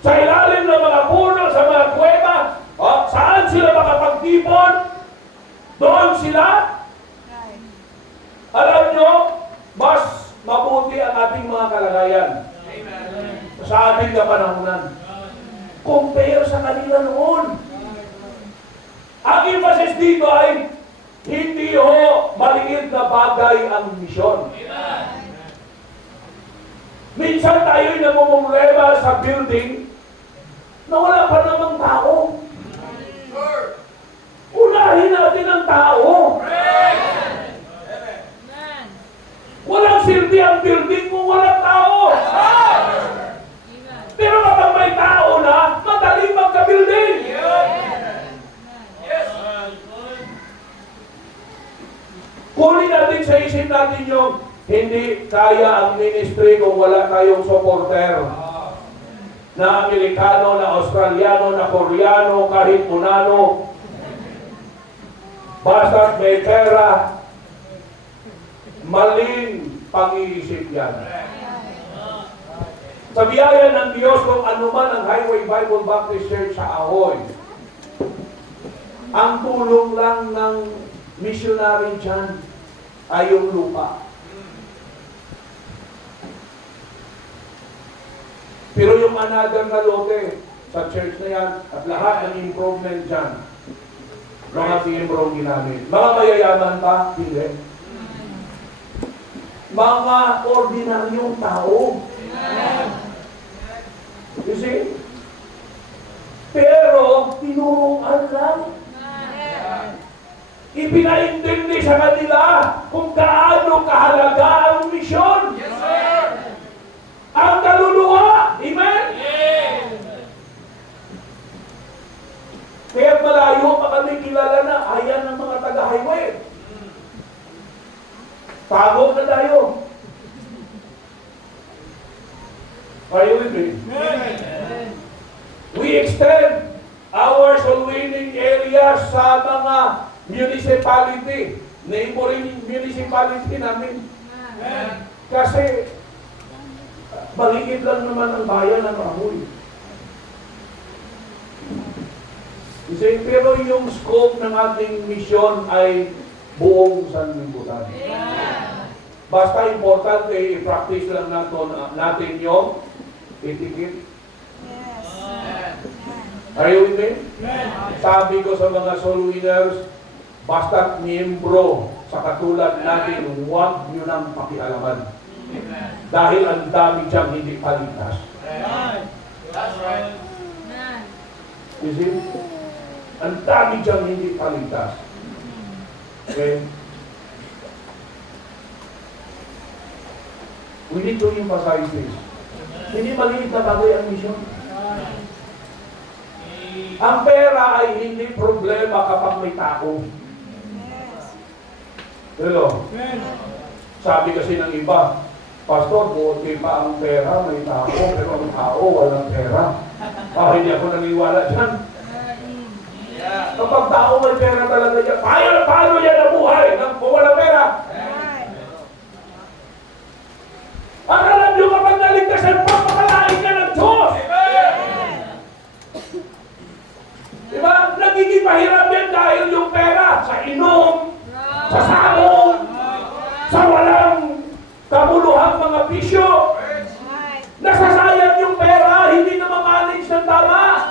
Sa ilalim ng mga puno, sa mga kuweba, saan sila makapagtipon? Doon sila. Alam niyo, mas mabuti ang ating mga kalagayan sa ating kapanahunan compare sa kanila noon. Ang emphasis dito ay hindi ho maliit na bagay ang misyon. Minsan tayo'y namumumrema sa building na wala pa namang tao. Unahin natin ang tao. Walang silbi ang building kung walang tao. Pero kapag may tao na, madaling magka-building. Kunin natin sa isip natin yung hindi kaya ang ministry kung wala tayong supporter. Na Amerikano, na Australiano, na Koreano, kahit Unano. Basta may pera, maling pang-iisip yan. Sa biyaya ng Diyos, kung anuman ang Highway Bible Baptist Church sa Ahoy, ang tulong lang ng missionary dyan ay yung lupa. Pero yung another na lote sa church na yan at lahat ng improvement dyan, mga timbro ginamit. Mga mayayaman pa? Hindi. Mga ordinaryong tao. You see? Pero, tinuruan lang. Ipinaintindi sa kanila kung gaano kahalaga ang misyon. Yes, sir. Ang kaluluwa. Amen? Yes. Kaya malayo pa kami kilala na ayan ng mga taga-highway. Pagod na tayo. Are you with me? We extend our soul winning area sa mga municipality, neighboring municipality namin. Kasi maliit lang naman ang bayan ng Ahoy. Kasi, pero yung scope ng ating mission ay buong sanlibutan. Basta importante, i-practice lang natin yung etiquette. Are you with me? Sabi ko sa mga soul winners, basta miyembro sa katulad natin, huwag nyo nang pakialaman. Dahil ang dami diyang hindi paligtas. That's right. You see? Ang dami diyang hindi paligtas. Okay? We need to emphasize this. Hindi maliit na bagay ang mission. Ang pera ay hindi problema kapag may tao. Hello? Sabi kasi ng iba, Pastor, buti pa ang pera, may tao, pero ang tao walang pera. Hindi ako naniniwala dyan. Kapag tao may pera talaga niya, paano yan nabuhay nang wala pera? Ang alam nyo kapag naligtas ay pagpapalain ka ng Diyos. Diba? Nagiging mahirap yan dahil yung pera sa inom, sa samong, sa walang kabuluhang mga bisyo. Nasasayang yung pera, hindi na ma-manage ng tama.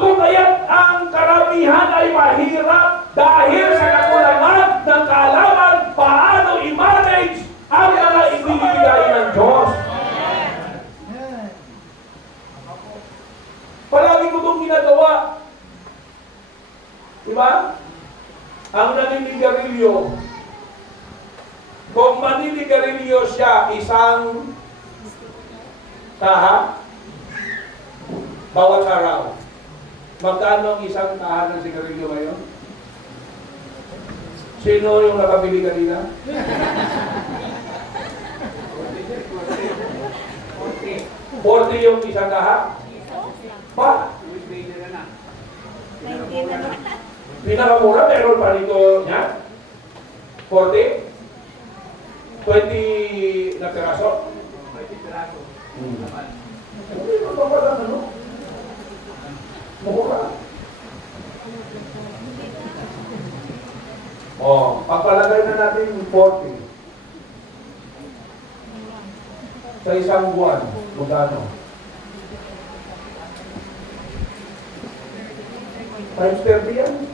Kung kaya't ang karamihan ay mahirap dahil sa kakulangan ng kaalaman paano i-manage ang mga ibinibigay ng Diyos. Palagi ko itong ginagawa. Diba? Ang naninigarilyo, kung maninigarilyo siya isang kaha, bawat araw, magkano ang isang kaha ng sigarilyo ngayon? Sino yung nakabili kanina? 40 yung isang kaha? Pa? Pinakamura, meron pa rito niya? 40? 20 na piraso? 20 piraso. Hindi mo ba pala ano? Mura. Pagpalagay na natin 40. Sa isang buwan, magkano? Times 30 yan.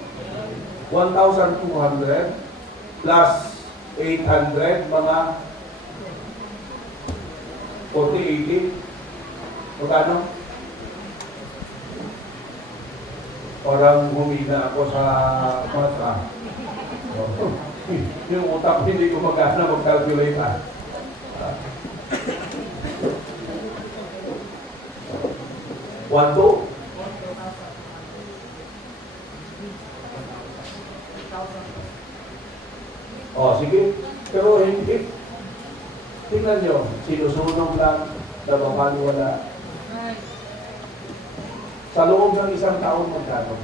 1,200 plus 800, mga 40, 80. Magkano? Parang humina ako sa mata. Yung utak hindi ko magkana mag-calculate. 1, 2. Sige. Pero hindi. Tingnan nyo, sinusunog lang, wala. Sa loob ng isang taon magkano?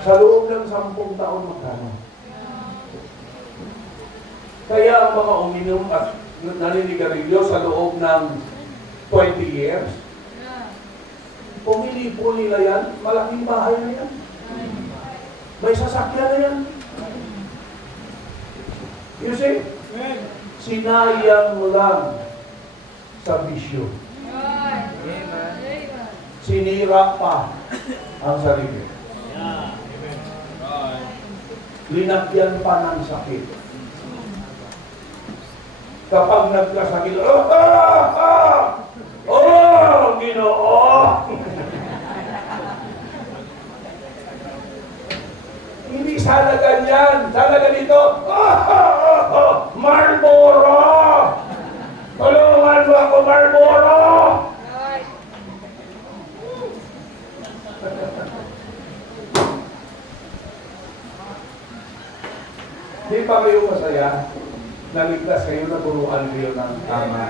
Sa loob ng 10 taon magkano? Kaya ang mga uminom at naninigarilyo sa loob ng 20 years, pumili po nila yan, malaking bahay na yan. May sasakyan na yan. You see? Sinayang mo lang sa bisyo. Sinira pa ang sarili. Linagyan pa ng sakit. Kapag nagkasakit, Ginoo! Hindi sana ganyan. Sana ganito, Marlboro! Tulungan mo ako, Marlboro! Di pa kayo masaya? Naligtas kayo na turuan kayo ng tama.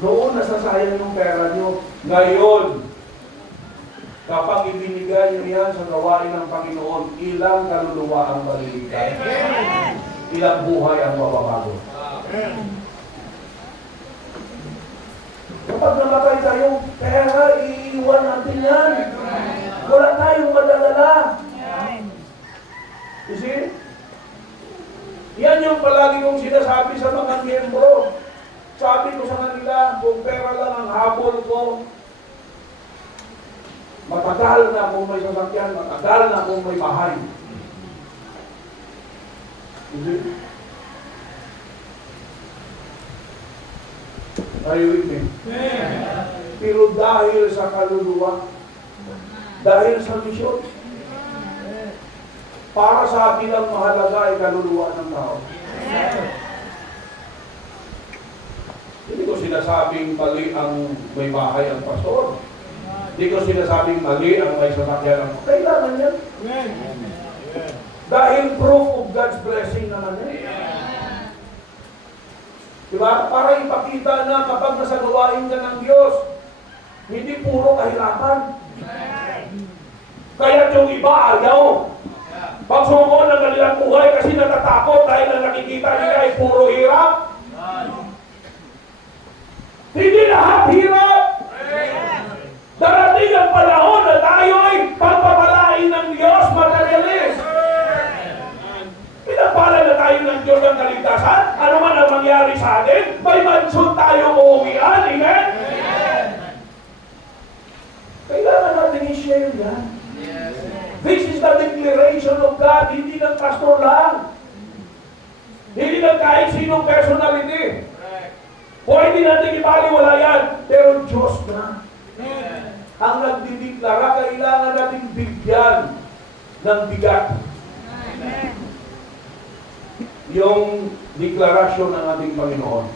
Noon, nasasayang yung pera nyo. Ngayon, kapag ibinigay nyo yan sa gawain ng Panginoon, ilang kaluluwa ang maliligtas. Ilang buhay ang mababago. Kapag namatay tayo, pera, iiwan natin yan. Wala tayong madadala. You see? Yan yung palagi kong sinasabi sa mga miyembro. Sabi ko sa kanila, kung pera lang ang habol ko, matagal na kung may sasakyan, matagal na kung may bahay. You see? Are you with me? Pero dahil sa kaluluwa, dahil sa misyon, para sa akin ang mahalaga ay kaluluwa ng tao. Hindi ko sinasabing mali ang may bahay ang pastor. Hindi ko sinasabing mali ang may sasakyan ang kailangan yan. Dahil proof of God's blessing naman yan. Diba? Para ipakita na kapag nasa gawain ka ng Diyos, Hindi puro kahirapan. Kaya yung iba ayaw. Pagsuko ng kanilang buhay kasi natatakot dahil na nakikita nila ay puro hirap. Hindi lahat hirap. Darating ang panahon na tayo ay pagpapalain ng Diyos materialist. Pinapala na tayo ng Diyos ng kaligtasan. Ano man ang mangyari sa atin, may mansyon tayo uuwian. Amen? Kailangan natin i-share yan. This is the declaration of God. Hindi ng pastor lang. Hindi ng kahit sinong personality. Pwede natin ibaliwala yan. Pero Diyos na. Ang nagdideklara, kailangan natin bigyan ng bigat. Yung deklarasyon ng ating Panginoon.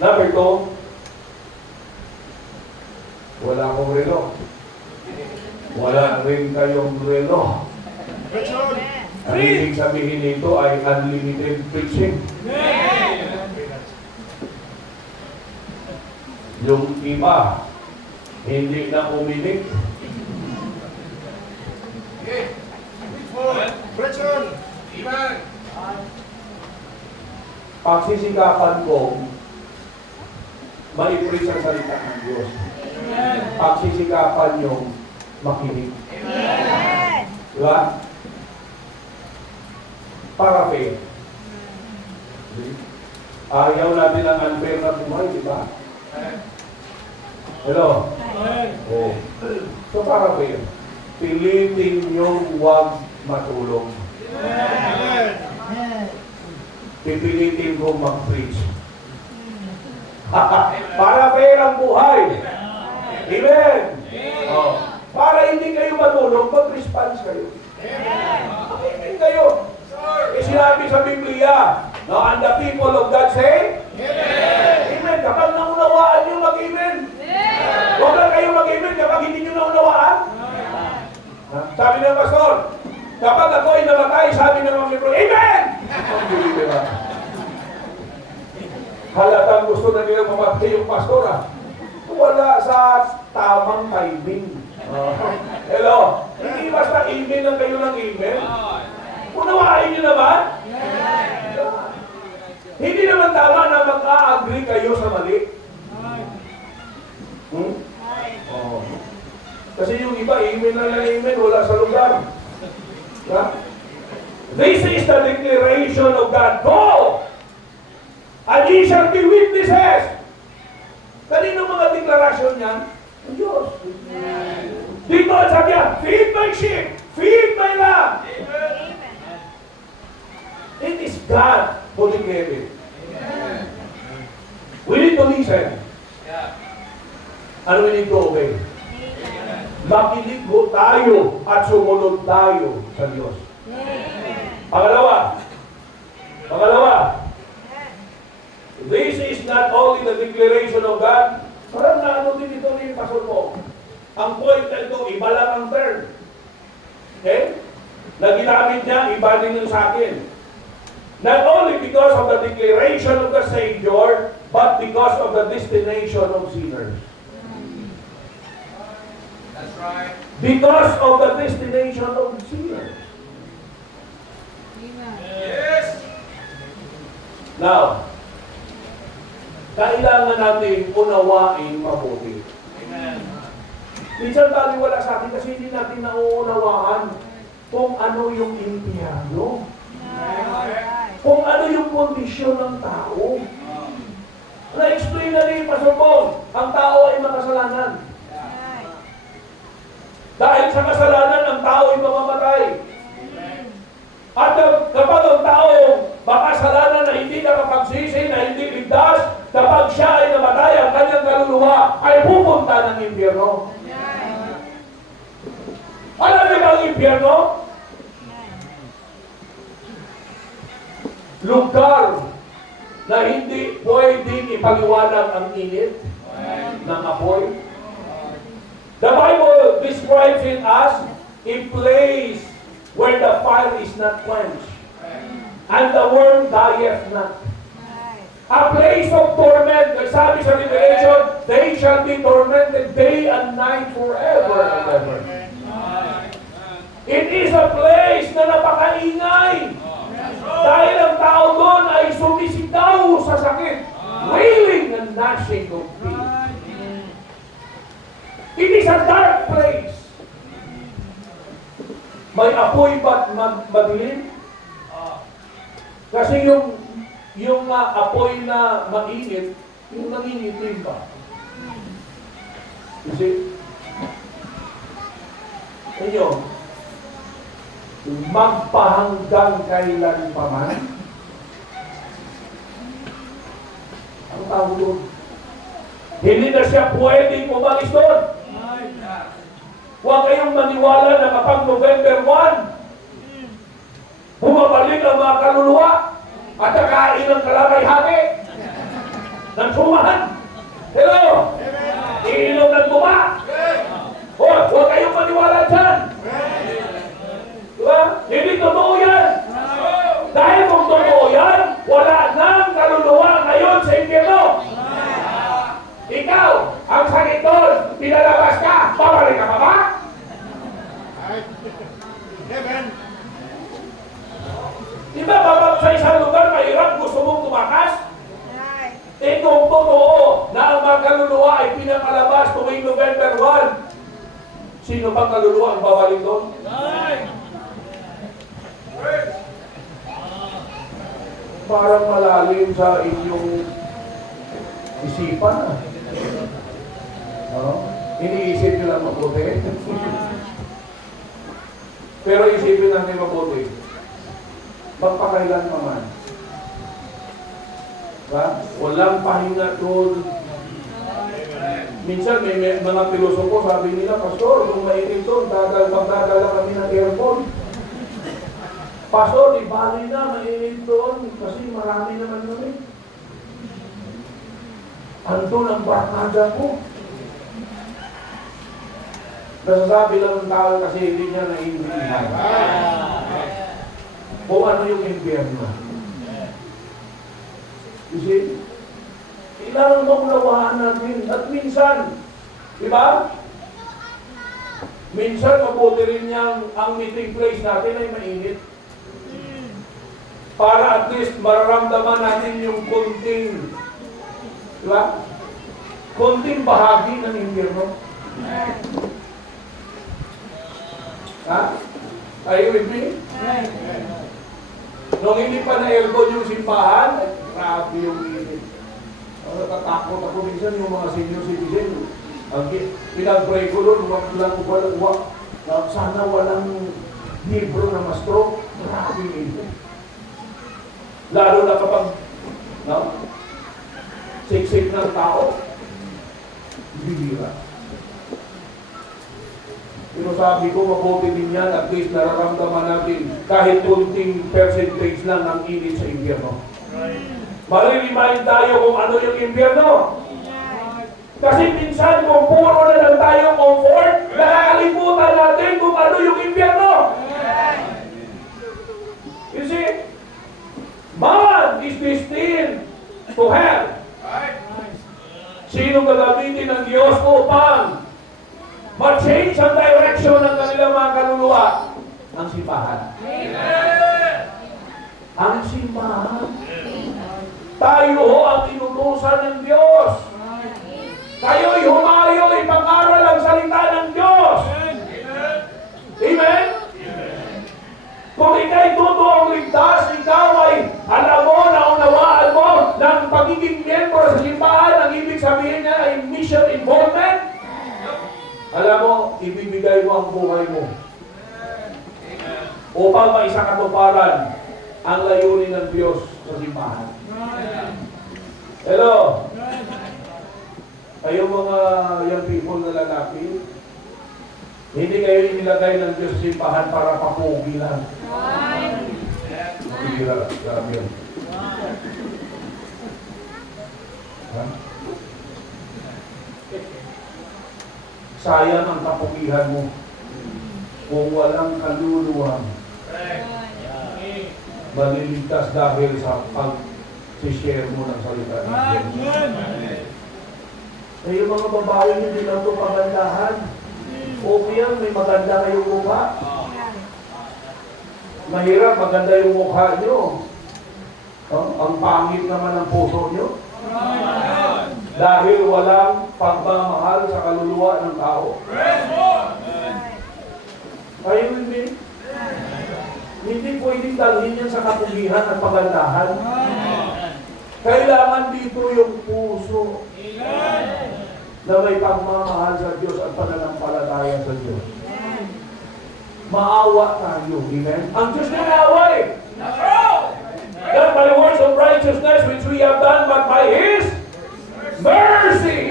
Number 2, wala akong relo. Wala rin kayong relo. Ang ibig sabihin nito ay unlimited preaching. Yung iba, hindi na uminig. Pagsisikapan ko, ma-preach ang salita ng Diyos. Pagsisikapan yung makinig. Diba? Para faith. Ayaw natin ang unfair na buhay, diba? Hello? Oh. So para faith. Pilitin nyo huwag matulog. Pipilitin ko mag-preach. Para fair ang buhay. Amen. Oh. Para hindi kayo matulog, mag-response kayo. Makinig kayo. Eh, sinabi sa Biblia, no, and the people of God say, Amen. Kapag naunawaan nyo, mag-amen. Huwag lang kayo mag-amen kapag hindi nyo naunawaan. Sabi ng pastor, kapag ako ay namatay, sabi ng mga libro, Amen! Halatang gusto na nilang mamatay yung pastor, ha? Wala sa tamang timing. Hello? Hindi basta amen lang kayo ng amen. Unawain nyo naman? Hindi naman tama na mag-a-agree kayo sa mali. Oh. Kasi yung iba, amen na lang amen, wala sa lugar. This is the declaration of God. Go! And ye shall be witnesses. Kanino mga deklarasyon yan? Ang Diyos. Dito ang sabi niya, feed my sheep, feed my lamb. It is God who declared it. We need to listen. And we need to obey. Makinig ho tayo at sumunod tayo sa Diyos. Pangalawa, this is not only the declaration of God, parang naano din ito ni Pastor mo. Ang point na ito, iba lang ang term. Okay? Na ginamit niya, iba din yung sa akin. Not only because of the declaration of the Savior, but because of the destination of sinners. That's right. Because of the destination of sinners. Yes. Now, kailangan natin unawain mabuti. Amen. Minsan wala sa atin kasi hindi natin nauunawaan kung ano yung impyerno. Kung ano yung kondisyon ng tao. Na-explain na ni Pastor Paul, ang tao ay makasalanan. Dahil sa kasalanan, ang tao ay mamamatay. At kapag ang tao makasalanan na hindi nakapagsisi, na hindi ligtas, kapag siya ay namatay, ang kanyang kaluluwa ay pupunta ng impyerno. Alam niyo ba ang impyerno? Lugar na hindi pwedeng ipaliwanag ang init ng apoy. The Bible describes it as a place where the fire is not quenched and the worm dieth not. A place of torment. Sabi sa Revelation, they shall be tormented day and night forever and ever. It is a place na napakaingay. Dahil ang tao doon ay sumisigaw sa sakit. Wailing and gnashing of teeth. It is a dark place. May apoy ba't madilim? Kasi yung apoy na mainit, yung nangingitim pa. You see? Inyo, magpahanggang kailan pa man, ang tawag doon, hindi na siya pwedeng umalis doon. Huwag kayong maniwala na kapag November 1, bumabalik ang mga kaluluwa at nakain ng kalagay-hati ng sumahan. Hello? Iinom ng tuma. Huwag kayong maniwala dyan. Diba? Hindi totoo yan. Dahil kung totoo yan, wala nang kaluluwa ngayon sa impyerno. Ikaw, ang sakit doon, pinalabas ka, babalik ka pa ba? Diba babag sa isang lugar, mahirap, gusto mong tumakas? Eh kung totoo na ang mga kaluluwa ay pinakalabas tuwing November 1, sino bang kaluluwa ang babalik doon? Parang malalim sa inyong isipan. Iniisip nyo lang mabuti. Pero isipin natin mabuti. Magpakailan naman. Diba? Walang pahinga doon. Minsan may mga pilosopo sabi nila, Pastor, kung mainit doon, magdadala kami ng aircon. Pastor, di bali na, mainit doon kasi marami naman kami. Andun ang barkada ko. Nasasabi lang ng tao kasi hindi niya naiintindihan. Kung ano yung impyerno. You see? Kailangan maunawaan natin. At minsan, di ba? Minsan, mabuti rin niyang ang meeting place natin ay mainit. Para at least mararamdaman natin yung konting, di ba? Konting bahagi ng impyerno. Ha? Are you with me? Nung hindi pa na-aircon yung simbahan, ay grabe yung init. Natatakot ako minsan yung mga senior citizen. Pinag-pray ko doon, lang ko sana walang libro na ma-stroke. Grabe yung init. Lalo na kapag siksik ng tao, bibira. Pero sabi ko, mabuti din yan, at least nararamdaman natin kahit kunting percentage lang ng init sa impyerno. Maririmahin tayo kung ano yung impyerno. Kasi minsan kung puro na lang tayo comfort, nakakalimutan natin kung ano yung impyerno. You see, man is destined to hell. Sino gagamitin ng Diyos upang ma-change ang direction ng kanilang mga kaluluwa? Ang simbahan. Ang simbahan. Tayo ang inutusan ng Diyos. Kayo'y humayo, ipag-aral ang salita ng Diyos. Amen? Kung ikaw'y totoong ligtas, ikaw ay alam mo, naunawaan mo ng pagiging miyembro sa simbahan, ang ibig sabihin niya ay mission involvement. Alam mo, ibibigay mo ang buhay mo upang maisakatuparan ang layunin ng Diyos sa simbahan. Hello? Kayo mga young people na lalaki, hindi kayo inilagay ng Diyos sa simbahan para papugi lang. Makikira, grabe yun. Sayang ang kapugihan mo kung walang kaluluwang maliligtas dahil sa si-share mo ng salita ng Diyos. Eh, yung mga babae hindi lang ito pagandahan. Okay yan, may maganda kayong mukha. Mahirap, maganda yung mukha nyo. Ang pangit naman ang puso nyo. Dahil walang pagmamahal sa kaluluwa ng tao. Kayo hindi pwedeng dalhin yan sa kapugihan at pagandahan. Kailangan dito yung puso na may pagmamahal sa Diyos at pananampalataya sa Diyos. Maawa tayo. Amen? Ang Diyos na maawa eh. Not by works of righteousness which we have done, but by His mercy.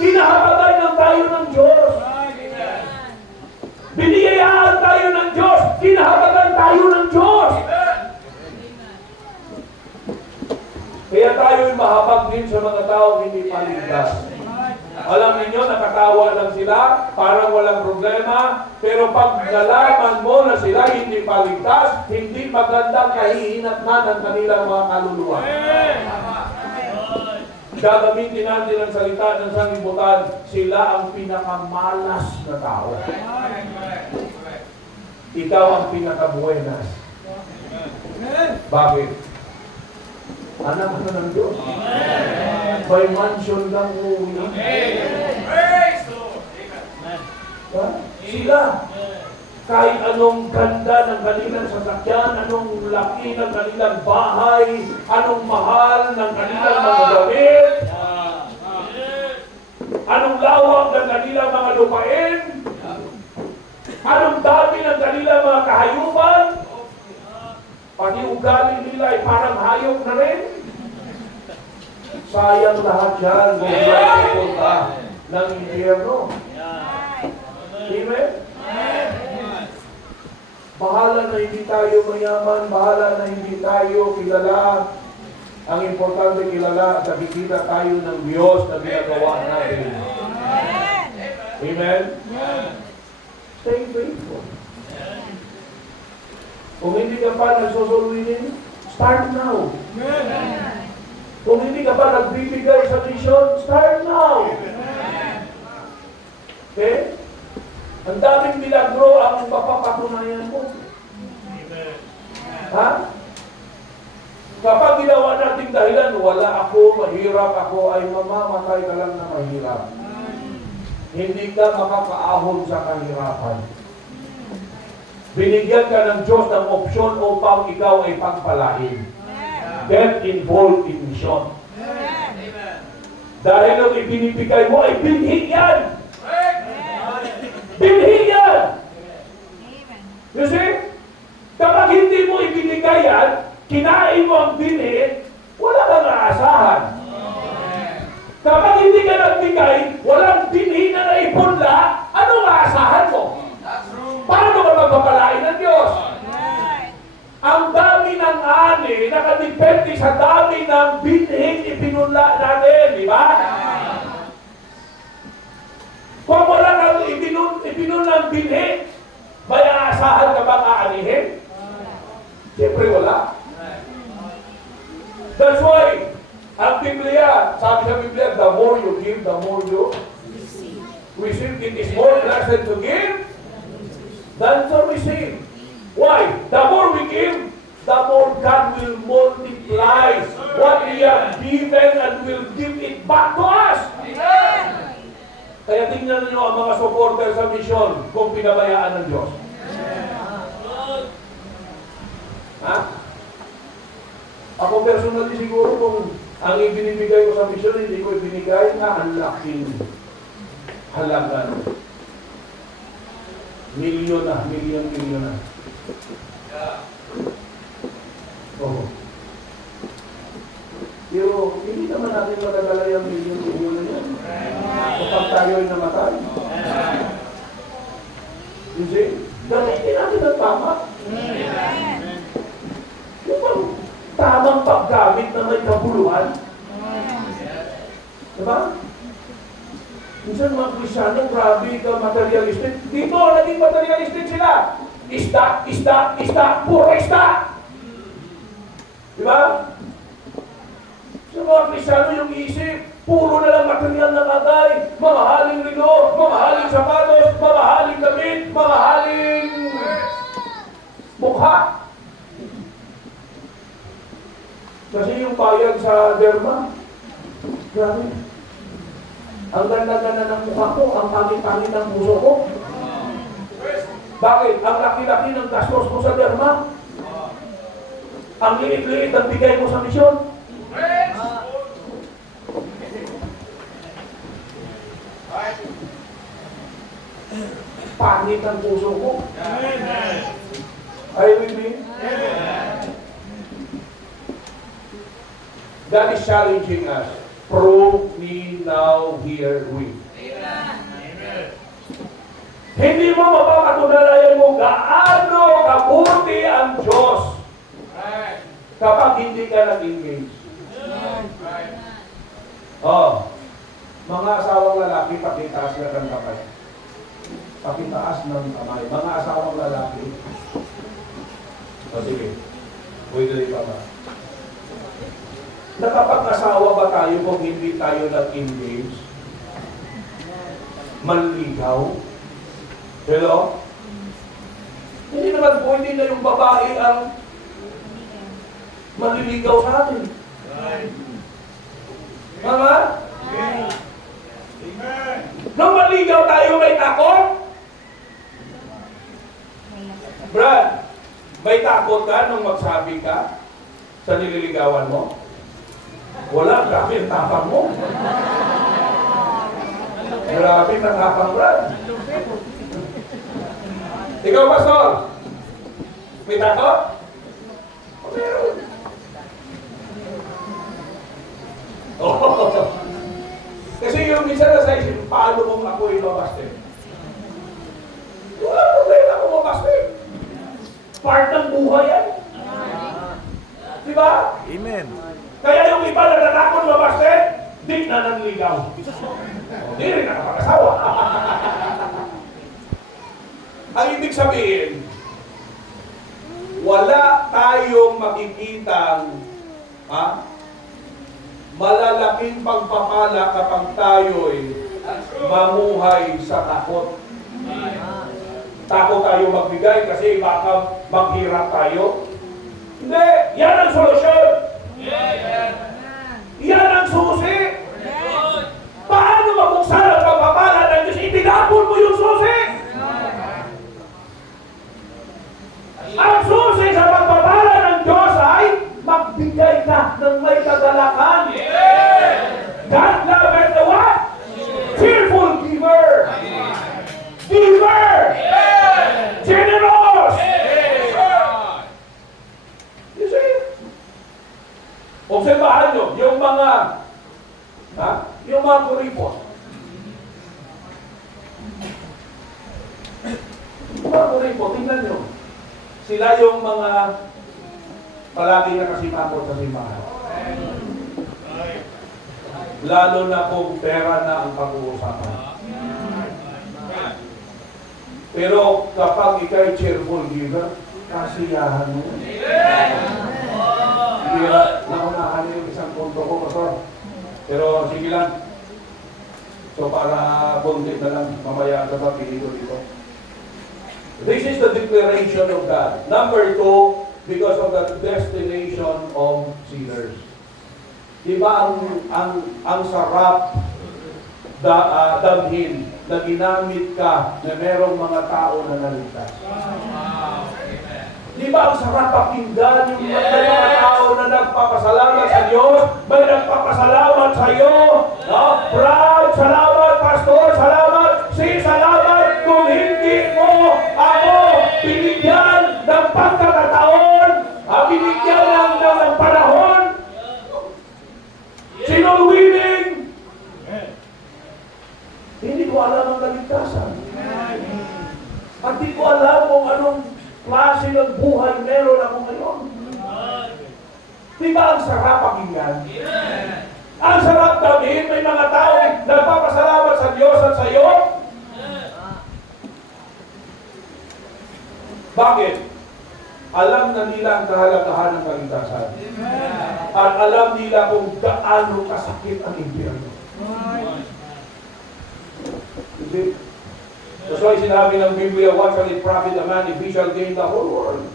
Kinahabagan ng tayo ng Diyos. Biniyayaan tayo ng Diyos. Kinahabagan tayo ng Diyos. Kaya tayo'y mahabag din sa mga tao hindi paligtas. Alam ninyo, nakatawa lang sila, parang walang problema, pero pag nalaman mo na sila hindi paligtas, hindi magandang kahihinatnan ng kanilang mga kaluluwa. Gagamitin natin ang salita ng sanglibutan, sila ang pinakamalas na tao. Ikaw ang pinakabuenas. Bakit? Anak na ng Diyos. By mansion lang uuwi. Sila. Kahit anong ganda ng kanilang sasakyan, anong laki ng kanilang bahay, anong mahal ng kanilang mga gamit, anong lawak ng kanilang mga lupain, anong dami ng kanilang mga kahayupan, pati ugali nila ay parang hayop na rin. Sayang lahat yan kung saan pupunta ng impyerno. Amen? Bahala na hindi tayo mayaman, bahala na hindi tayo kilala. Ang importante kilala at nakikita tayo ng Diyos na ginagawa natin. Amen? Stay faithful. Kung hindi ka pa nagsusulwinin, start now. Kung hindi ka pa nagbibigay sa mission, start now. Okay? Ang daming milagro ang mapapatunayan mo. Ha? Kapag ginawa natin dahilan, wala ako, mahirap ako, ay mamamatay ka lang na mahirap. Hindi ka makakaahon sa kahirapan. Binigyan ka ng Diyos ng opsyon upang ikaw ay pagpalain. Get involved in mission. Dahil ang ibinibigay mo ay binhi yan. Binhi yan. You see? Kapag hindi mo ibinigay yan, kinain mo ang binhi, wala kang aasahan. Kapag hindi ka nagbigay, walang binhi na naipunla, anong aasahan mo? Paano ka magpapalain ng Diyos? Ang dami ng ani, nakadepende sa dami ng binhing ipinunla natin, di ba? Kung wala kang ipinunlang binhi, may aasahan ka bang aanihin? Siyempre wala. That's why, ang Biblia, sabi sa Biblia, the more you give, the more you receive. It is more blessed to give than to receive. Why? The more we give, the more God will multiply what we have given and will give it back to us. Kaya tingnan niyo ang mga supporter sa mission kung pinabayaan ng Diyos. Ha? Ako personally siguro kung ang ibinibigay ko sa mission, hindi ko ibinigay na ang laking halaga. Milyon na. Oh. Pero hindi naman natin madadala yung milyon na yan. Kapag tayo ay namatay. You see? Gamitin natin ang tama. Yung bang tamang paggamit na may kabuluhan. Diba? Minsan mga Krisyano, grabe ka materialistic. Dito, naging materialistic sila. Isda, puro isda. Di ba? Sa mga Kristiyano yung isip, puro na lang material na bagay. Mamahaling relo, mamahaling sapatos, mamahaling damit, mamahaling mukha. Kasi yung bayad sa derma, grabe. Ang ganda-ganda ng mukha ko, ang pangit-pangit ng puso ko. Bakit? Ang laki-laki ng gastos ko sa derma. Ang liit-liit ang bigay ko sa misyon. Pangit ang puso ko. Are you with me? God is challenging us. Prove me now herewith. Hindi mo mapapatunayan mo gaano kabuti ang Diyos kapag hindi ka nag-engage. Oh, mga asawang lalaki, pakitaas na ng kamay. Pakitaas ng kamay. Mga asawang lalaki. O sige, pwede rin pa ba? Nakapag-asawa ba tayo kung hindi tayo nag-engage? Manligaw? Hello? Hindi naman pwede na yung babae ang manliligaw sa atin. Mama? Nung manligaw tayo, may takot? Brad, may takot ka nung magsabi ka sa nililigawan mo? Wala, grabe ang tapang mo. Grabe ang tapang, Brad. Ikaw, Pastor, may takot? O meron. Oh. Kasi yung minsan na sa isip, paano kung ako ibabaste? Wala problema kung mabaste. Part ng buhay yan. Diba? Amen. Kaya yung iba na natakot mabaste, di na nanligaw. Di rin nakapag-asawa. Ang ibig sabihin, wala tayong makikitang malalaking pagpapala kapag tayo'y mamuhay sa takot. Takot tayo magbigay kasi baka maghirap tayo. Hindi! Yan ang solusyon! Yan ang susi! Paano mabuksan ang pagpapala ng Diyos? Itinapon mo yung susi! Ang susi sa pagpapala ng Diyos ay magbigay ka ng may kagalakan. God loveth the what? Cheerful giver. Giver. Generous. You see? Obserbahan nyo, yung mga kuripot. Yung mga kuripot, tingnan nyo. Sila yung mga palagi na kasipakot sa simbahan. Lalo na kung pera na ang pag-uusapan. Pero kapag ikay cheerful giver, kasiyahan mo. Kaya naunahan yung isang punto ko, Pastor. Pero sige lang. So para buntit na lang, mamaya sa sabihin ko dito. This is the declaration of God. Number 2, because of the destination of sinners. Diba ang sarap damhin na ginamit ka na merong mga tao na naligtas? Diba ang sarap pakinggan yung may mga tao na nagpapasalamat sa Diyos, may nagpapasalamat sa iyo? No? Brad, salamat, Pastor, salamat, salamat kung hindi mo ako binigyan ng pagkakataon, binigyan ng panahon. Sino willing? Hindi ko alam ang kaligtasan. At hindi ko alam kung anong klase ng buhay meron ako ngayon. Diba ang sarap pakinggan? Ang sarap damin, may mga tao nagpapasalamat sa Diyos at sa iyo. Bakit? alam na nila ang kahalagahan ng kaligtasan. At alam nila kung gaano kasakit ang impyerno. You see? That's why sinabi ng Biblia, what shall it profit a man if he shall gain the whole world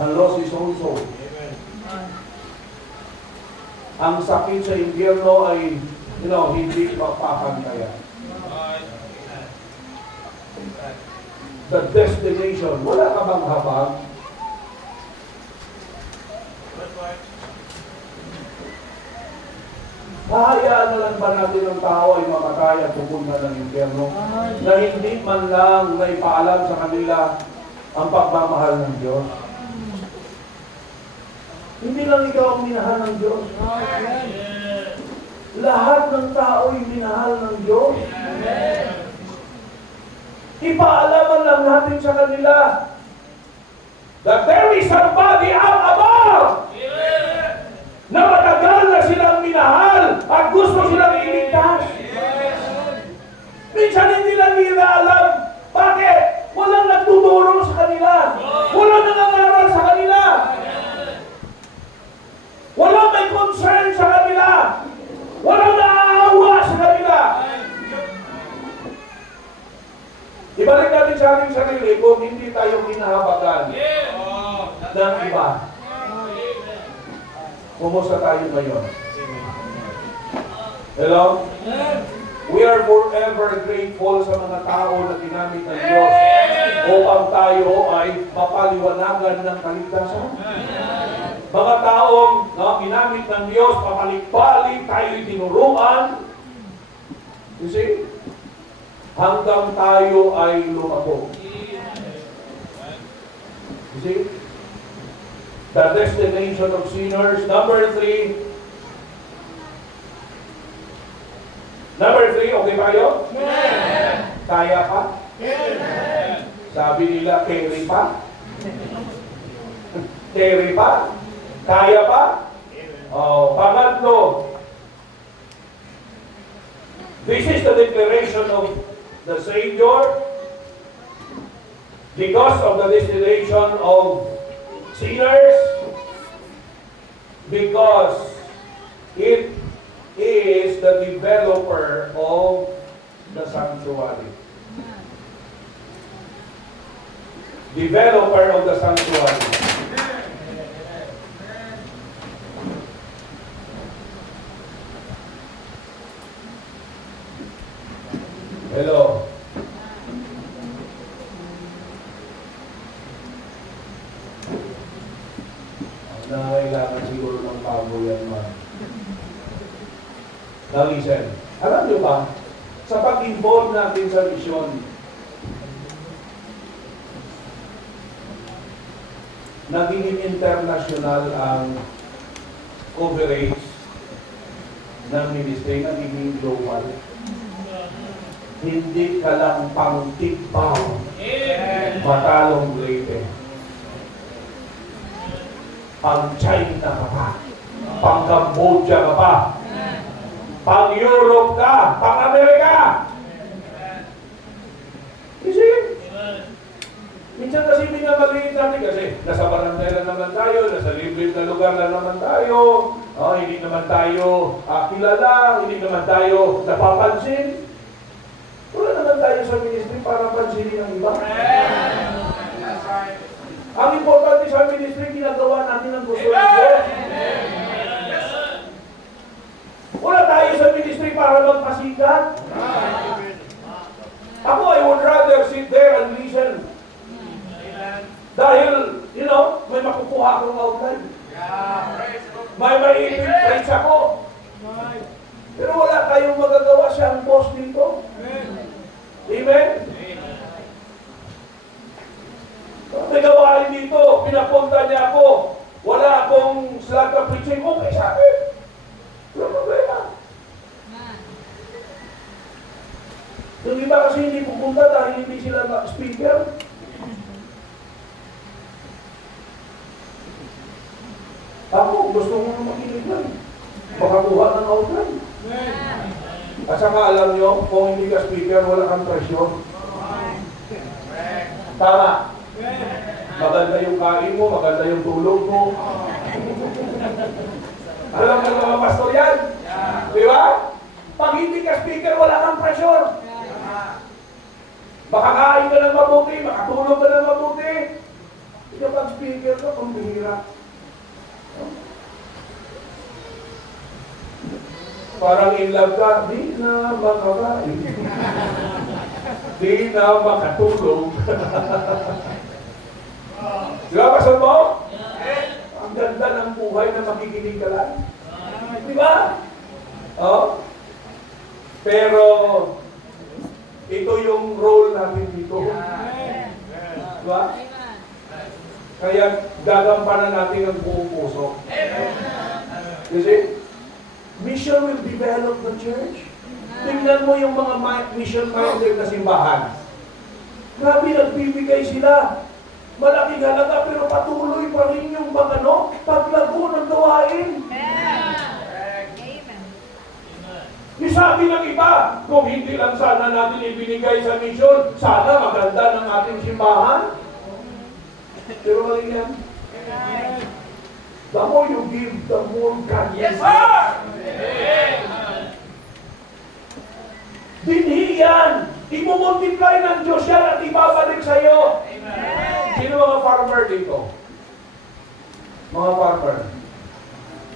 and lose his own soul? Ang sakit sa impyerno ay, hindi mapapantayan. The destination, wala ka bang habag? Hahayaan na lang ba natin ang tao ay mamatay at pupunta ng impyerno na hindi man lang naipaalam sa kanila ang pagmamahal ng Diyos? Hindi lang ikaw ang minahal ng Diyos. Lahat ng tao ay minahal ng Diyos. Ipaalaman lang natin sa kanila that there is somebody up above na matagal na silang minahal at gusto silang iligtas. Minsan hindi lang nila alam. Bakit? Walang nagtuturo sa kanila. Walang nangangaral sa kanila. Walang may concern sa kanila. Walang naaawa sa kanila. Ibalik natin sa ating sarili kung hindi tayo kinahabagan ng iba. Kumusta tayo ngayon? Hello? We are forever grateful sa mga tao na ginamit ng Diyos upang tayo ay mapaliwanagan ng kaligtasan. Mga taong ginamit ng Diyos, papalik-balik, tayo'y tinuruan. You see? Hanggang tayo ay lumako. You see? The destination of sinners. Number 3, okay ba yun? Kaya pa? Sabi nila, carry pa? Carry pa? Kaya pa? Pangatlo, this is the declaration of the Savior because of the destination of sinners, because it is the developer of the sanctuary. Developer of the sanctuary. Hello. Nangailangan siguro ng bago yan, man. Now listen, alam niyo ba, sa pag-involve natin sa misyon, naging international ang coverage ng ministry, naging global. Hindi ka lang pang tikbaw, matalong Leyte. Pang China ka pa, pang Cambodia ka pa, pang Europe ka, pang Amerika. Kasi, minsan kasi minamaliit natin kasi nasa barangay lang naman tayo, nasa libre na lugar lang naman tayo, hindi naman tayo kilala, hindi naman tayo napapansin. Wala naman tayo sa ministry para pansinin ang iba. Ang importante sa ministry, ginagawa natin ang gusto ng Diyos. Wala tayo sa ministry para magpasikat. Ako, I would rather sit there and listen. Dahil, may makukuha akong outline. May maipin-preach ako. Pero wala tayong magagawa, siya ang boss dito. Amen? May gawain dito, pinapunta niya ako. Wala akong slot of preaching. Okay, sabi. Wala problema. Yung iba kasi hindi pupunta dahil hindi sila speaker. Ako, gusto mo makinig lang. Makakuha ng outline. At saka alam nyo, kung hindi ka speaker, wala kang presyon. Tama. Maganda yung kain mo, maganda yung tulog mo. Alam mo mga pastor yan? Di ba? Pag hindi ka speaker, wala kang pressure. Makakain ka ng mabuti, makatulog ka ng mabuti. Hindi ka pag speaker ka, pambihira. Parang in love ka, di na makakain. Di na makatulog. Di ba, pastor mo? Ang ganda ng buhay na makikinig ka lang. Di ba? Oh? Pero, ito yung role natin dito. Di ba? Kaya gagampanan natin ang buong puso. Kasi, mission will develop the church. Tingnan mo yung mga mission-minded na simbahan. Grabe, nagbibigay sila. Malaking halaga pero patuloy pa rin yung paglago ng gawain. Yung sabi ng iba, kung hindi lang sana natin ibinigay sa mission, sana maganda ng ating simbahan. Pero mali yan. The more you give, the more God gives. Yes, sir! Binhi yan. Imumultiply ng Diyos yan at ibabalik sa iyo. Sino mga farmer dito? Mga farmer.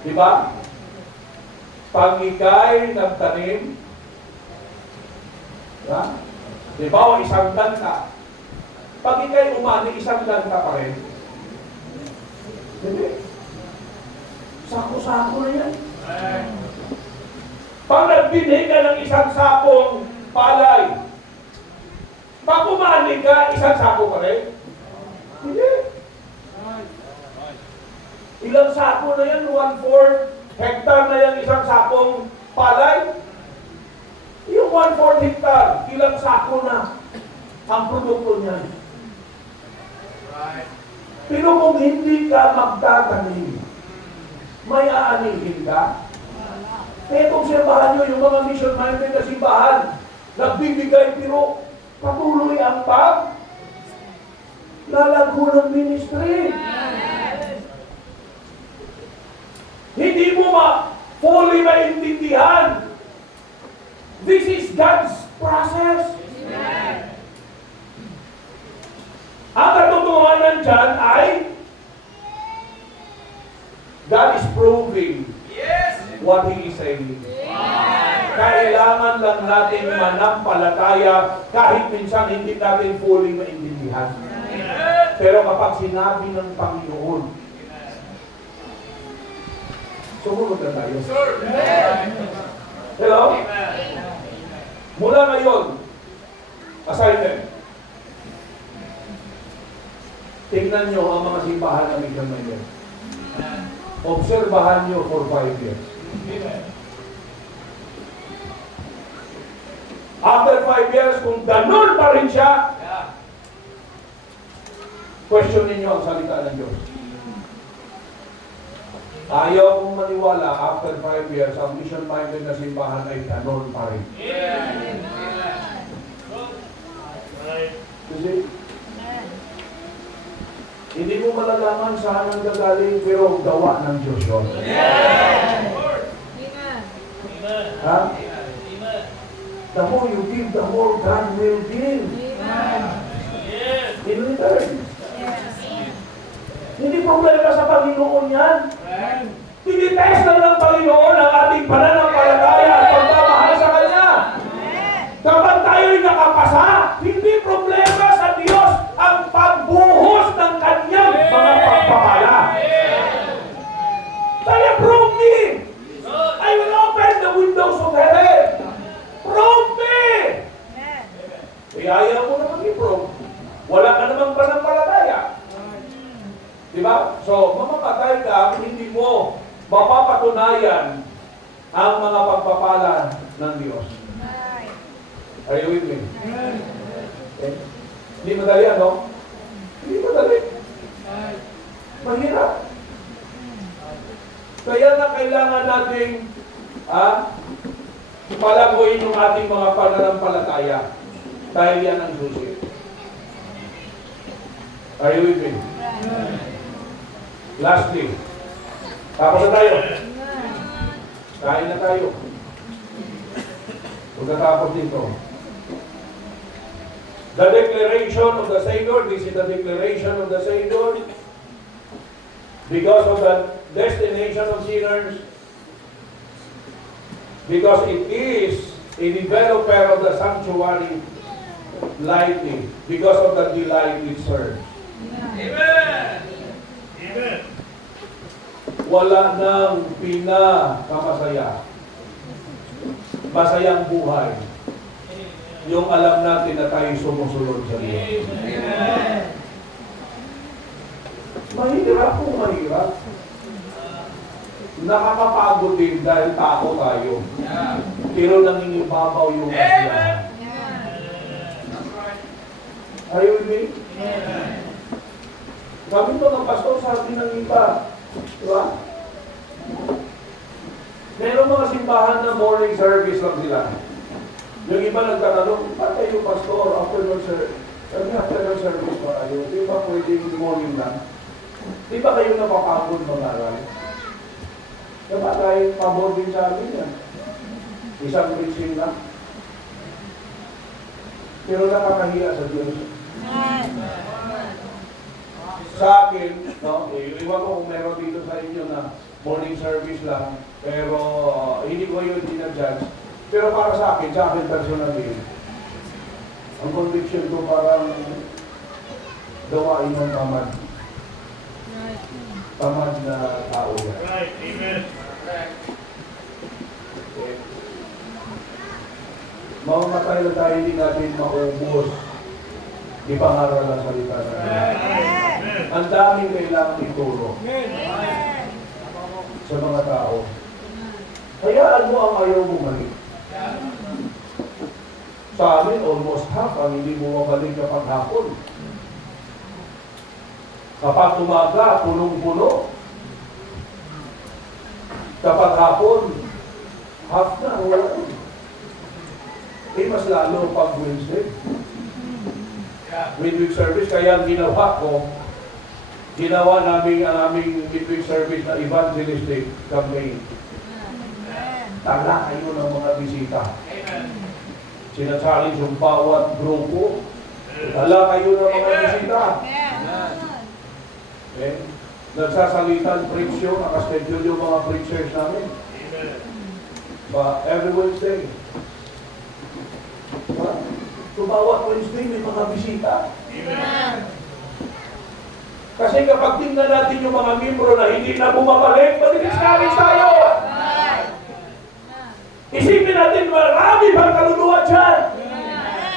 Diba? Pag ikay nagtanim, diba? Diba o isang dan ka? Pag ikay umani, isang dan ka pa rin. Hindi. Sako-sako na yan. Pag nagbinhi ka ng isang sakong palay, pag umani ka, isang sako pa rin? Hindi. Ilang sako na yan? 1/4 hektar na yan isang sakong palay? Yung 1/4 hektar, ilang sako na ang produkto niyan? Pero kung hindi ka magtatanim, may aanihin ka? Kaya kung simbahan nyo, yung mga mission-minded na simbahan, nagbibigay pero patuloy ang lalago ng ministry. Hindi mo fully maintindihan. This is God's process. Ang katotohanan dyan ay God is proving what He is saying. Kailangan lang natin manampalataya kahit minsan hindi natin fully maintindihan. Pero kapag sinabi ng Panginoon, sumunod na tayo. Hello? Mula ngayon, assignment. Tingnan nyo ang mga simbahan na may ganyan. Obserbahan nyo for 5 years. After 5 years, kung ganun pa rin siya, questionin nyo ang salita ng Diyos. Ayaw kong maniwala, after 5 years, ang mission-minded na simbahan ay ganun pa rin. Kasi, hindi mo malalaman saan ang gagaling, pero gawa ng Diyos yun. Ha? The more you give, the more God will give. In return. Hindi problema sa Panginoon yan. Tinitest na ng Panginoon ang ating pananampalataya at pagmamahal sa Kanya. Kapag tayo'y nakapasa, hindi problema sa Diyos ang pagbuhos ng Kanyang mga pagpapala. Kaya prove me! I will open the windows of heaven. Prove me! Ayaw mo naman i-prove. Wala ka namang pananampalataya. Diba? So, mamamatay ka kung hindi mo mapapatunayan ang mga pagpapala ng Diyos. Are you with me? Okay. Hindi madali, ano? Hindi madali. Mahirap. Kaya na kailangan nating palaguin yung ating mga pananampalataya dahil yan ang susi. Are you with me? Lastly, tapos na tayo. Kain na tayo. Pagkatapos dito. The declaration of the Savior, this is the declaration of the Savior. Because of the destination of sinners, because it is a developer of the sanctuary lighting, because of the delight it serves. Amen. Amen. Wala nang pinakamasaya. Masayang buhay. Yung alam natin na tayo sumusunod sa Diyos. Amen. Mahirap kung mahirap. Nakakapagod din dahil tao tayo. Yeah. Pero nangingibabaw yung Amen. kasiyahan. That's right. Are you with me? Amen. Kami mga pastor sa atin ng iba. Diba? Meron mga simbahan na morning service lang sila. Yung iba nagtatanong, ba't kayo pastor afternoon service? Kami afternoon service pa kayo. Di ba pwedeng morning lang? Di ba kayo napapagod mag-aral? Diba tayo pabor din sa amin yan? Isang preaching lang. Pero nakakahiya sa Diyos. Sa akin, no, iwan ko kung meron dito sa inyo na morning service lang, pero hindi ko yun dinadjudge. Pero para sa akin personally, ang conviction ko parang gawain ng tamad. Tamad na tao yan. Right. Amen. Okay. Mamamatay na tayo, hindi natin maubos. Ipangaral ang salita na yan. Ang daming kailangan ituro sa mga tao. Hayaan mo ang ayaw bumalik. Sa amin, almost half ang hindi bumabalik kapag hapon. Kapag umaga, punong-puno. Kapag hapon, half na, wala. Mas lalo pag Wednesday. Midweek service, kaya ang ginawa namin ang aming midweek service na evangelistic campaign. Tala kayo ng mga bisita. Sinachallenge yung bawat grupo. Tala kayo ng mga bisita. Okay? Nagsasalitan, preach yun, nakaschedule yung mga preachers namin. Every Wednesday. So, bawat Wednesday may mga bisita. Amen. Kasi kapag tingnan natin yung mga membro na hindi na bumabalik, mag-discourage tayo. Isipin natin, marami pang kaluluwa dyan.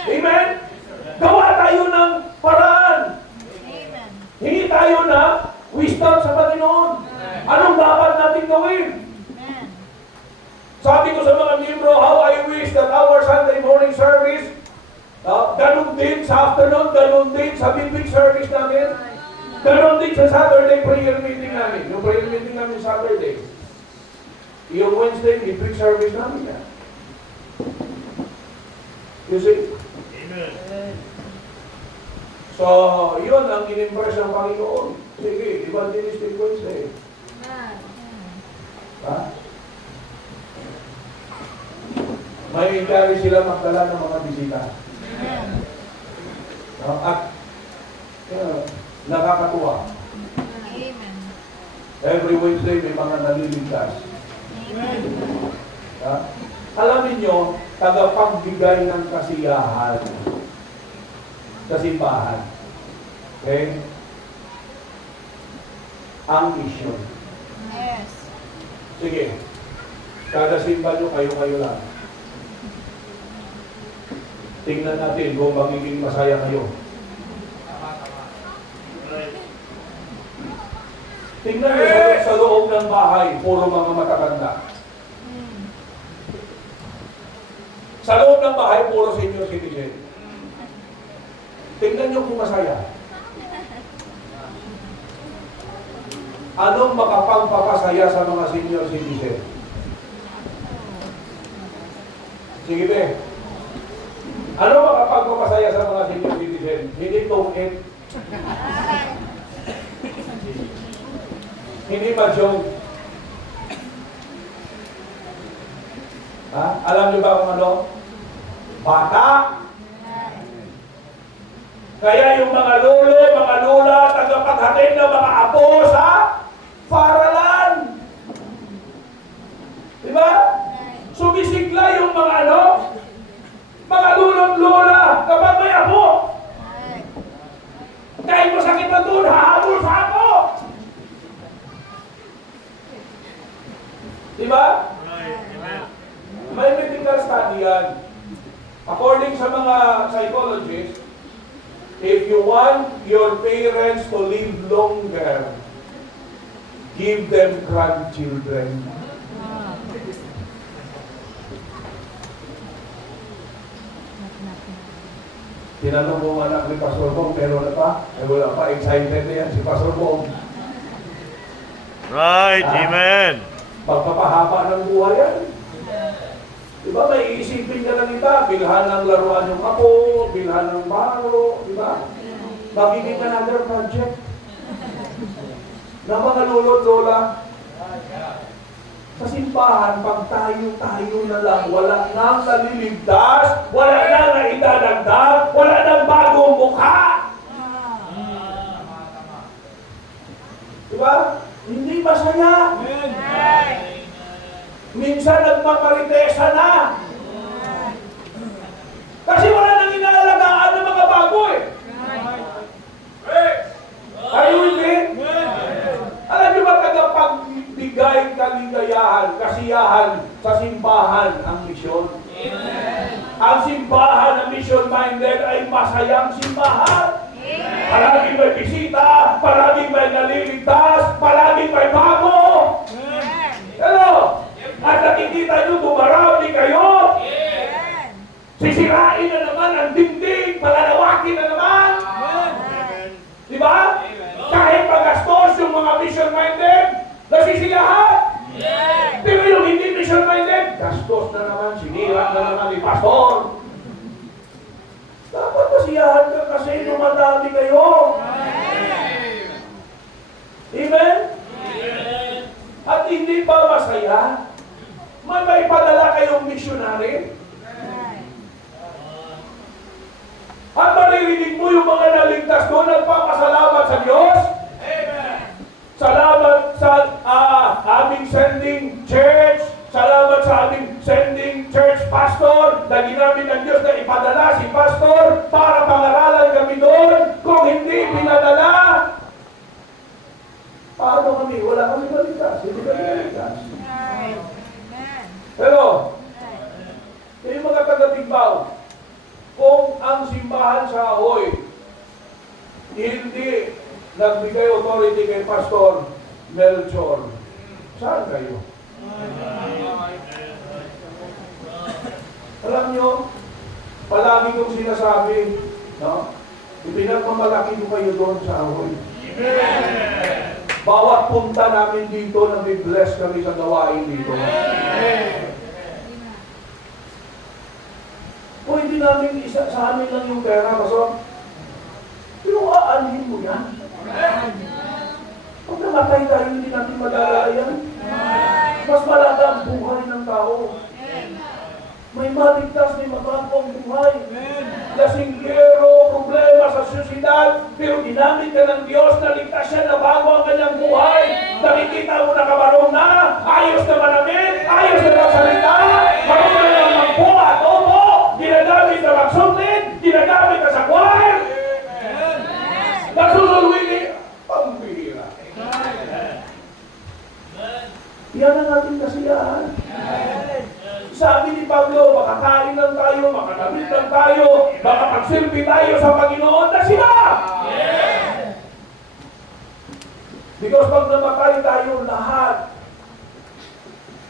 Amen? Gawa tayo ng paraan. Hingi tayo na wisdom sa Panginoon. Anong dapat natin gawin? Sabi ko sa mga membro, how I wish that our Sunday morning service, ganun din sa afternoon, ganun din sa midweek service namin, ganun din sa Saturday prayer meeting namin. Yung prayer meeting namin Saturday. Yung Wednesday, midweek service namin yan. You see? Amen. So, yun ang in-impress ng Panginoon. Sige, evangelistic Wednesday. Ha? May encourage sila magdala ng mga bisita. At nakakatuwa. Every Wednesday may mga naliligtas. Ha? Alam niyo, tagapagbigay ng kasiyahan sa simbahan. Okay? Ang mission. Sige. Kada simba nyo, kayo-kayo lang. Tingnan natin kung magiging masaya kayo. Tingnan nyo sa loob ng bahay, puro mga matatanda. Sa loob ng bahay, puro senior citizen. Tingnan nyo kung masaya. Anong makapagpapasaya sa mga senior citizen? Sige be. Ano makapagpapasaya sa mga senior citizen? Hindi tungkit. Hindi ba joke? Ha? Alam niyo ba kung ano? Bata. Kaya yung mga lolo, mga lola, tagapaghatid ng mga apo sa paralan. Di ba? Sumisigla yung mga ano? Mga lolo't lola kapag may apo. Kahit masakit na doon, hahabol sa apo. Di ba? May medical study yan. According sa mga psychologists, if you want your parents to live longer, give them grandchildren. Tinanong ko ang anak ni Pastor Bong, pero na pa? Eh, wala pa, excited na yan si Pastor Bong. Right, amen. Pagpapahaba ng buhay yan. Diba, may iisipin ka na nila, bilhan ng laruan yung apo, bilhan ng baro, diba? Magiging another project. Na mga lolo't lola, sa simbahan, pag tayo na lang, wala nang naliligtas, wala nang naidadagdag, wala nang bagong mukha. Diba? Hindi masaya. Minsan nagmamaritesa na. Kasi wala nang inaalagaan ng mga bago eh. Are you with me? Alam niyo ba tagapagbigay kaligayahan, kasiyahan sa simbahan ang misyon? Ang simbahan ng mission-minded ay masayang simbahan. Palaging may bisita, palaging may naliligtas, palaging may bago. Hello? At nakikita nyo, dumarami kayo. Sisirain na naman ang dingding, palalawakin na naman. Diba? Kahit magastos yung mga mission-minded, nasisiyahan. Pero yung hindi mission-minded, gastos na naman, sinira na naman ni pastor. Dapat masiyahan ka kasi dumadami kayo. Amen? At hindi ba masaya? May padala kayong missionary? At maririnig mo yung mga naligtas doon, nagpapasalamat sa Diyos? Amen. Salamat sa aming sending church. Salamat sa aming sending church pastor na ginamit ng Diyos na ipadala si pastor para pangaralan kami doon. Kung hindi pinadala, paano kami? Wala kami naligtas. Hindi kami naligtas. Pero, yung mga taga-Tigbaw, kung ang simbahan sa Ahoy hindi nagbigay authority kay Pastor Melchor, saan kayo? Alam nyo, palagi kong sinasabi, no? Ipinagmamalaki ko kayo doon sa Ahoy. Bawat punta namin dito, nabi-bless kami sa gawain dito. Kung hindi namin isa sa amin lang yung pera, kaso, pero aanhin mo yan. Pag namatay tayo, hindi natin madala yan. Mas malata ang buhay ng tao. May maligtas, may matapang buhay. Lasinggero, problema sa syudad, pero ginamit ka ng Diyos na ligtas siya na bago ang kanyang buhay. Nakikita mo na kamarong na, ayos na manamit, ayos na magsalita, marunong na magpo at opo, ginagamit na magsundin, ginagamit na sa choir. Nagsusulwili, pambihira. Yan ang ating kasiyahan. Sabi ni Pablo, makakain lang tayo, makadamit lang tayo, makapagsilbi tayo sa Panginoon na sila. Because pag namatay tayo lahat,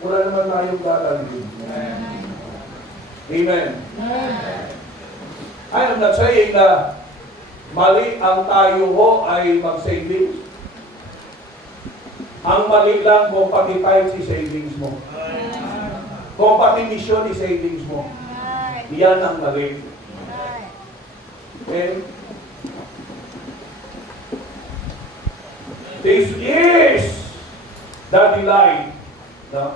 wala naman tayong gagalin. Amen. I am not saying na mali ang tayo ho ay mag-savings. Ang mali lang kung pati tayo si savings mo. Kung pati mission ni savings mo. Yan ang mali. Okay? This is the delight. No?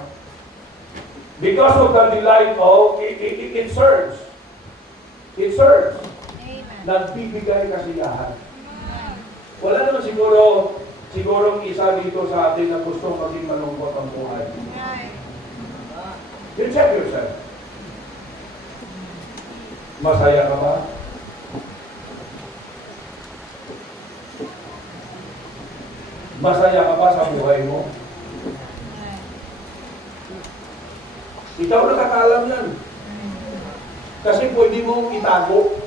Because of the delight of, it serves. It serves. Nagbibigay kasiyahan. Wala naman sigurong isa dito sa atin na gusto maging malungkot ang buhay. You check yourself. Masaya ka ba? Masaya ka ba sa buhay mo? Ikaw nakakalam yan. Kasi pwede mong itago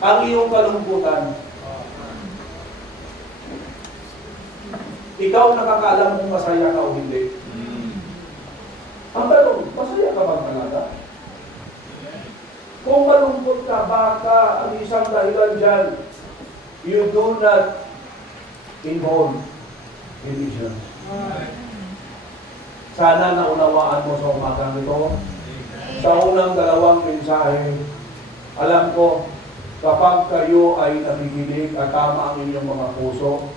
ang iyong kalungkutan. Ikaw nakakalam kung masaya ka o hindi. Ang tanong, masaya ka bang talaga? Kung malungkot ka, baka ang isang dahilan dyan, you do not involve in missions. Sana naunawaan mo sa umagang ito. Sa unang dalawang mensahe, alam ko, kapag kayo ay nakikinig at tama ang inyong mga puso,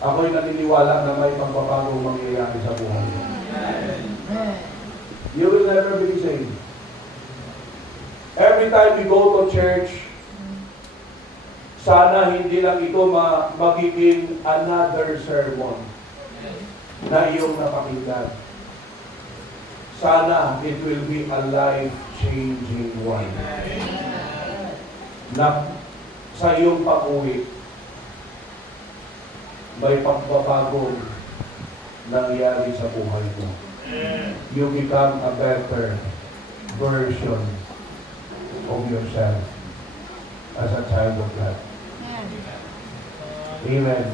ako'y naniniwala na may pagpapagong mangyayari sa buhay. You will never be the same. Every time we go to church, sana hindi lang ito magiging another sermon na iyong napakinggan. Sana it will be a life-changing one. Na sa iyong pag-uwi, may pagbabago nangyari sa buhay mo. You become a better version of yourself as a child of God. Amen.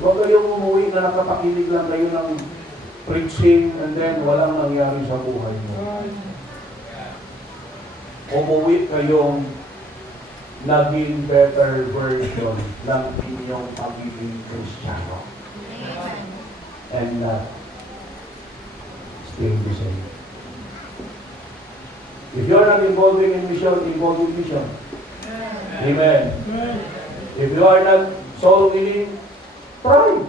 Huwag kayong umuwi na nakapakinig lang kayo ng preaching and then walang nangyari sa buhay mo. Umuwi kayong naging better version ng inyong pagiging Kristiyano. And not staying the same. If you're not involving in mission, involve in mission. Amen. If you are not soul winning, try.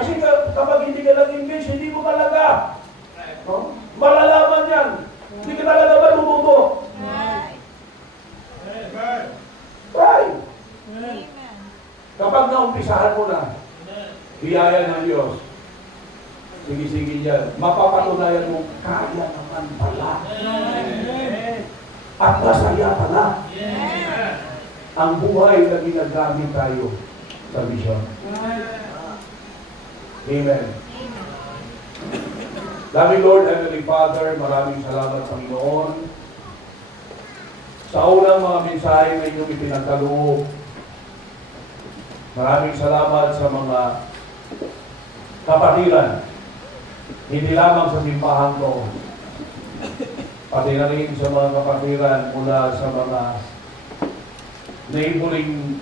Kasi kapag hindi ka nag-engage, hindi mo talaga. No? Malalaman yan. Hindi ka talaga matututo. Try. Kapag naumpisahan mo na, biyaya ng Diyos, sige-sige yan, mapapatunayan mo, kaya naman pala. At masaya pala. Ang buhay na ginagamit tayo sa mission. Amen. Loving Lord, Heavenly Father, maraming salamat Panginoon. Sa unang mga mensahe na inyong ipinagkaloob, maraming salamat sa mga kapatiran. Hindi lamang sa simbahan ko, pati na rin sa mga kapatiran mula sa mga neighboring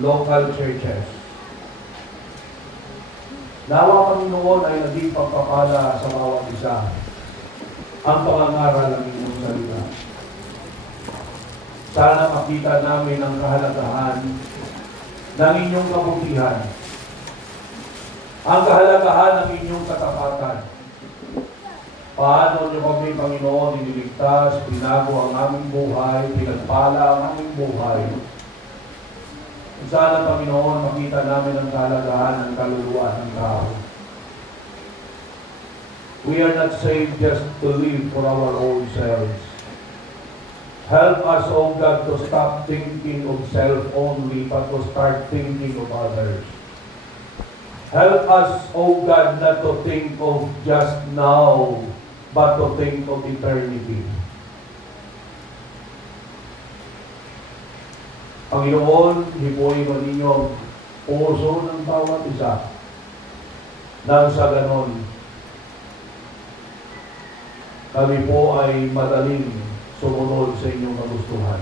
local churches. Nawa Panginoon ay naging pagpapala sa bawat isa ang pangangaral ng inyong salita. Sana makita namin ang kahalagahan ng inyong kabutihan, ang kahalagahan ng inyong katapatan. Paano niyo kami, Panginoon, iniligtas, pinago ang aming buhay, pinagpala ang aming buhay. Sana, Panginoon, makita namin ang kahalagahan ng kaluluwa ng tao. We are not saved just to live for our own selves. Help us, O God, to stop thinking of self only, but to start thinking of others. Help us, O God, not to think of just now, but to think of eternity. Panginoon, hipuin mo ninyo ang puso ng bawat isa. Nang sa ganon, kami po ay madaling sumunod sa inyong kagustuhan.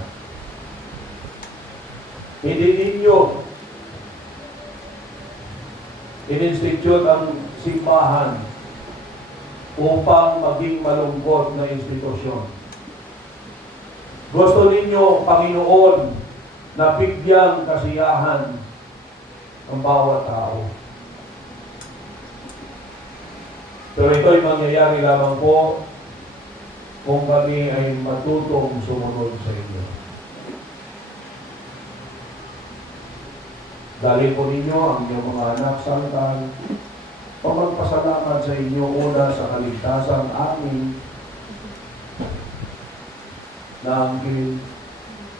Hindi ninyo in-institute ang simbahan upang maging malungkot na institusyon. Gusto ninyo, Panginoon, na bigyang kasiyahan ang bawat tao. Pero ito'y mangyayari lamang po kung kami ay matutong sumunod sa inyo. Dalhin po ninyo ang inyong mga anak sa altar, pagpasalamat sa inyo una sa kaligtasan amin na angkin.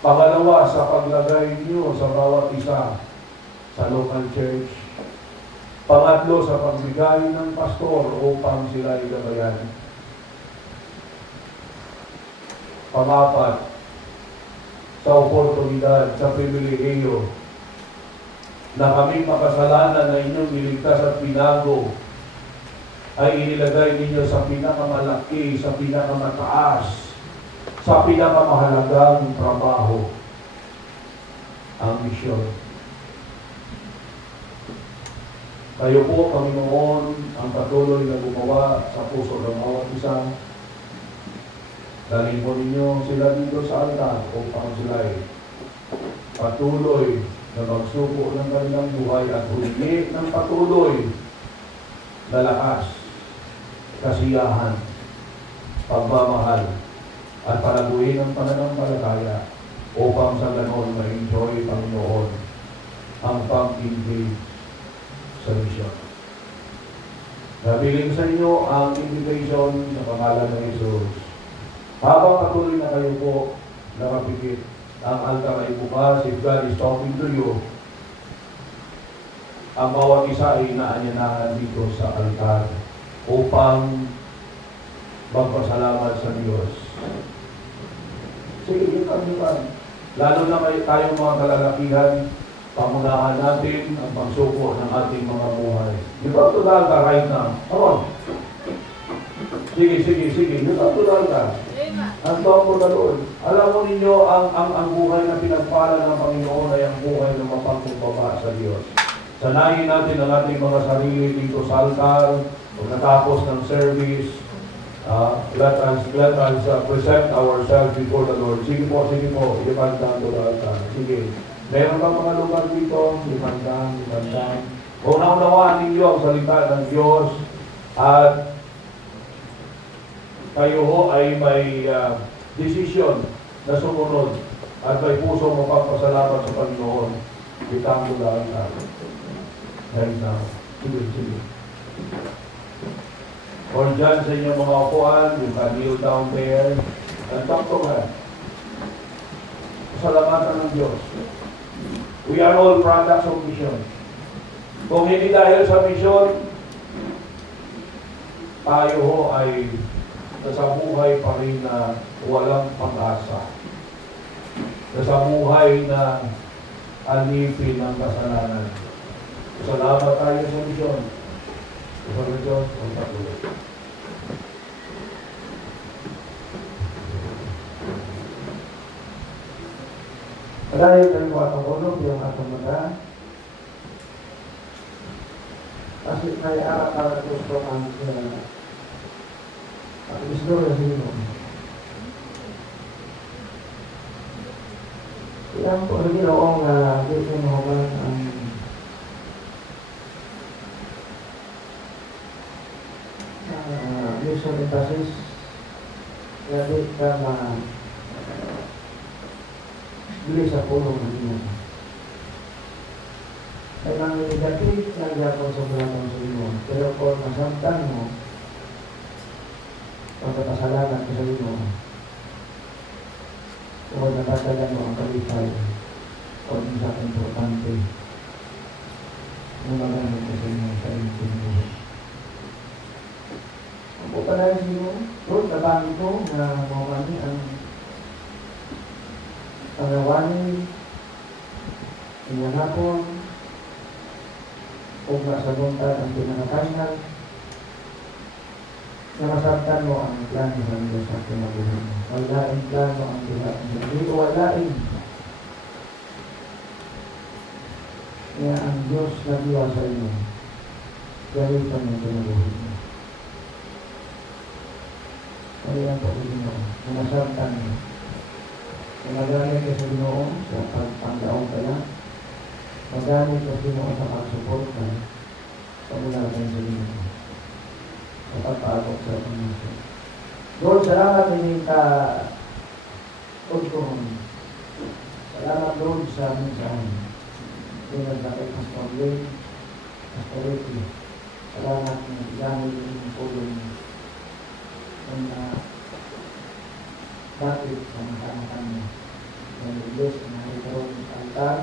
Pangalawa, sa paglagay niyo sa bawat isa sa local church. Pangatlo, sa pagbigay ng pastor upang sila igabayan. Pangapat, sa oportunidad, sa pribilehiyo na kaming makasalanan na inyong niligtas at pinago ay inilagay ninyo sa pinakamalaki, sa pinakamataas, sa pinakamahalagang trabaho, ang misyon. Kayo po, Panginoon, ang patuloy na gumawa sa puso ng bawat isa. Dalhin po ninyo sila dito sa altar upang sila ay patuloy na magsuko ng kanilang buhay at humingi ng patuloy na lakas, kasiyahan, pagmamahal, at palaguin ang pananampalataya upang sa ganon ma-enjoy, Panginoon, ang pag-engage sa misyon. Nabiling sa inyo ang invitation sa pangalan ng Jesus. Habang patuloy na kayo po nakapikit, ang altar ay bukas. If God is talking to you, ang bawat isa ay inaanyanahan dito sa altar upang magpasalamat sa Diyos. Sige, ipan. Lalo na tayong mga kalalakihan, pamunahan natin ang pagsuko ng ating mga buhay. Di ba ito dahil ka right now? Come on. Sige. Di ba ito dahil ka? Ang tawag mo na Lord. Alam mo ninyo, ang buhay na pinagpala ng Panginoon ay ang buhay ng mapagkumbaba sa Diyos. Sanayin natin ang ating mga sarili dito sa altar, pag natapos ng service, let us present ourselves before the Lord. Sige po, ipagdaan to the altar. Sige. Meron bang mga lugar dito? Ipagdaan. Unawaan ninyo ang salita ng Diyos at kayo ho ay may desisyon na sumunod at may puso mapagpasalamat sa Panginoon. Itang to the altar. Right now. Sige. Or dyan sa inyong mga upuan, you can kneel down there and talk to God. Pasalamatan ng Diyos. We are all products of mission. Kung hindi dahil sa mission, tayo ho ay nasa buhay pa rin na walang pag-asa. Nasa buhay na alipin ng kasalanan. Salamat tayo sa mission. Sa Diyos, ang patuloy. Padayon tayo po atong ulog yung atong mata. Kasi may arat-arat gusto ang gusto na sino. Ilang po rin ginoong dito mo ang mission emphasis jadi ka bili sa pulong ng inyo. Ay mga negative na gapon sa bulatang sa inyo. Pero kung masamtan mo, pagkapasalamat ka sa inyo, kung natatagan mo ang kalipay, kung sa importante, magagamit ka sa inyo sa inyong buhay. Ang po pala sa inyo, Lord, nabangin ko na mawani ang pangawani, inyong hapon, kung nasa buntag ang pinaka-final, na masabtan mo ang plano ng Diyos sa kinabuhi mo. Walain plano ang Diyos. Hindi ko walain. Kaya ang Diyos na diwa sa inyo, gawin pa niyo kinabuhi mo. Kaya po rin mo, na masabtan mo. Kung nagaling ka sa Ginoo sa pagpanggaong ka lang, Magamit kasi mo sa pagsuporta sa mula sa inyo. Sa pagpapagod sa panginoon. Lord, salamat din ka Lord. Salamat Lord sa mensahe. Tulad sa kay Pastor Lee, Pastor Ricky. Salamat na gamit yung tulong ng bakit sa mga kanya. Ng Diyos na ito ang altar.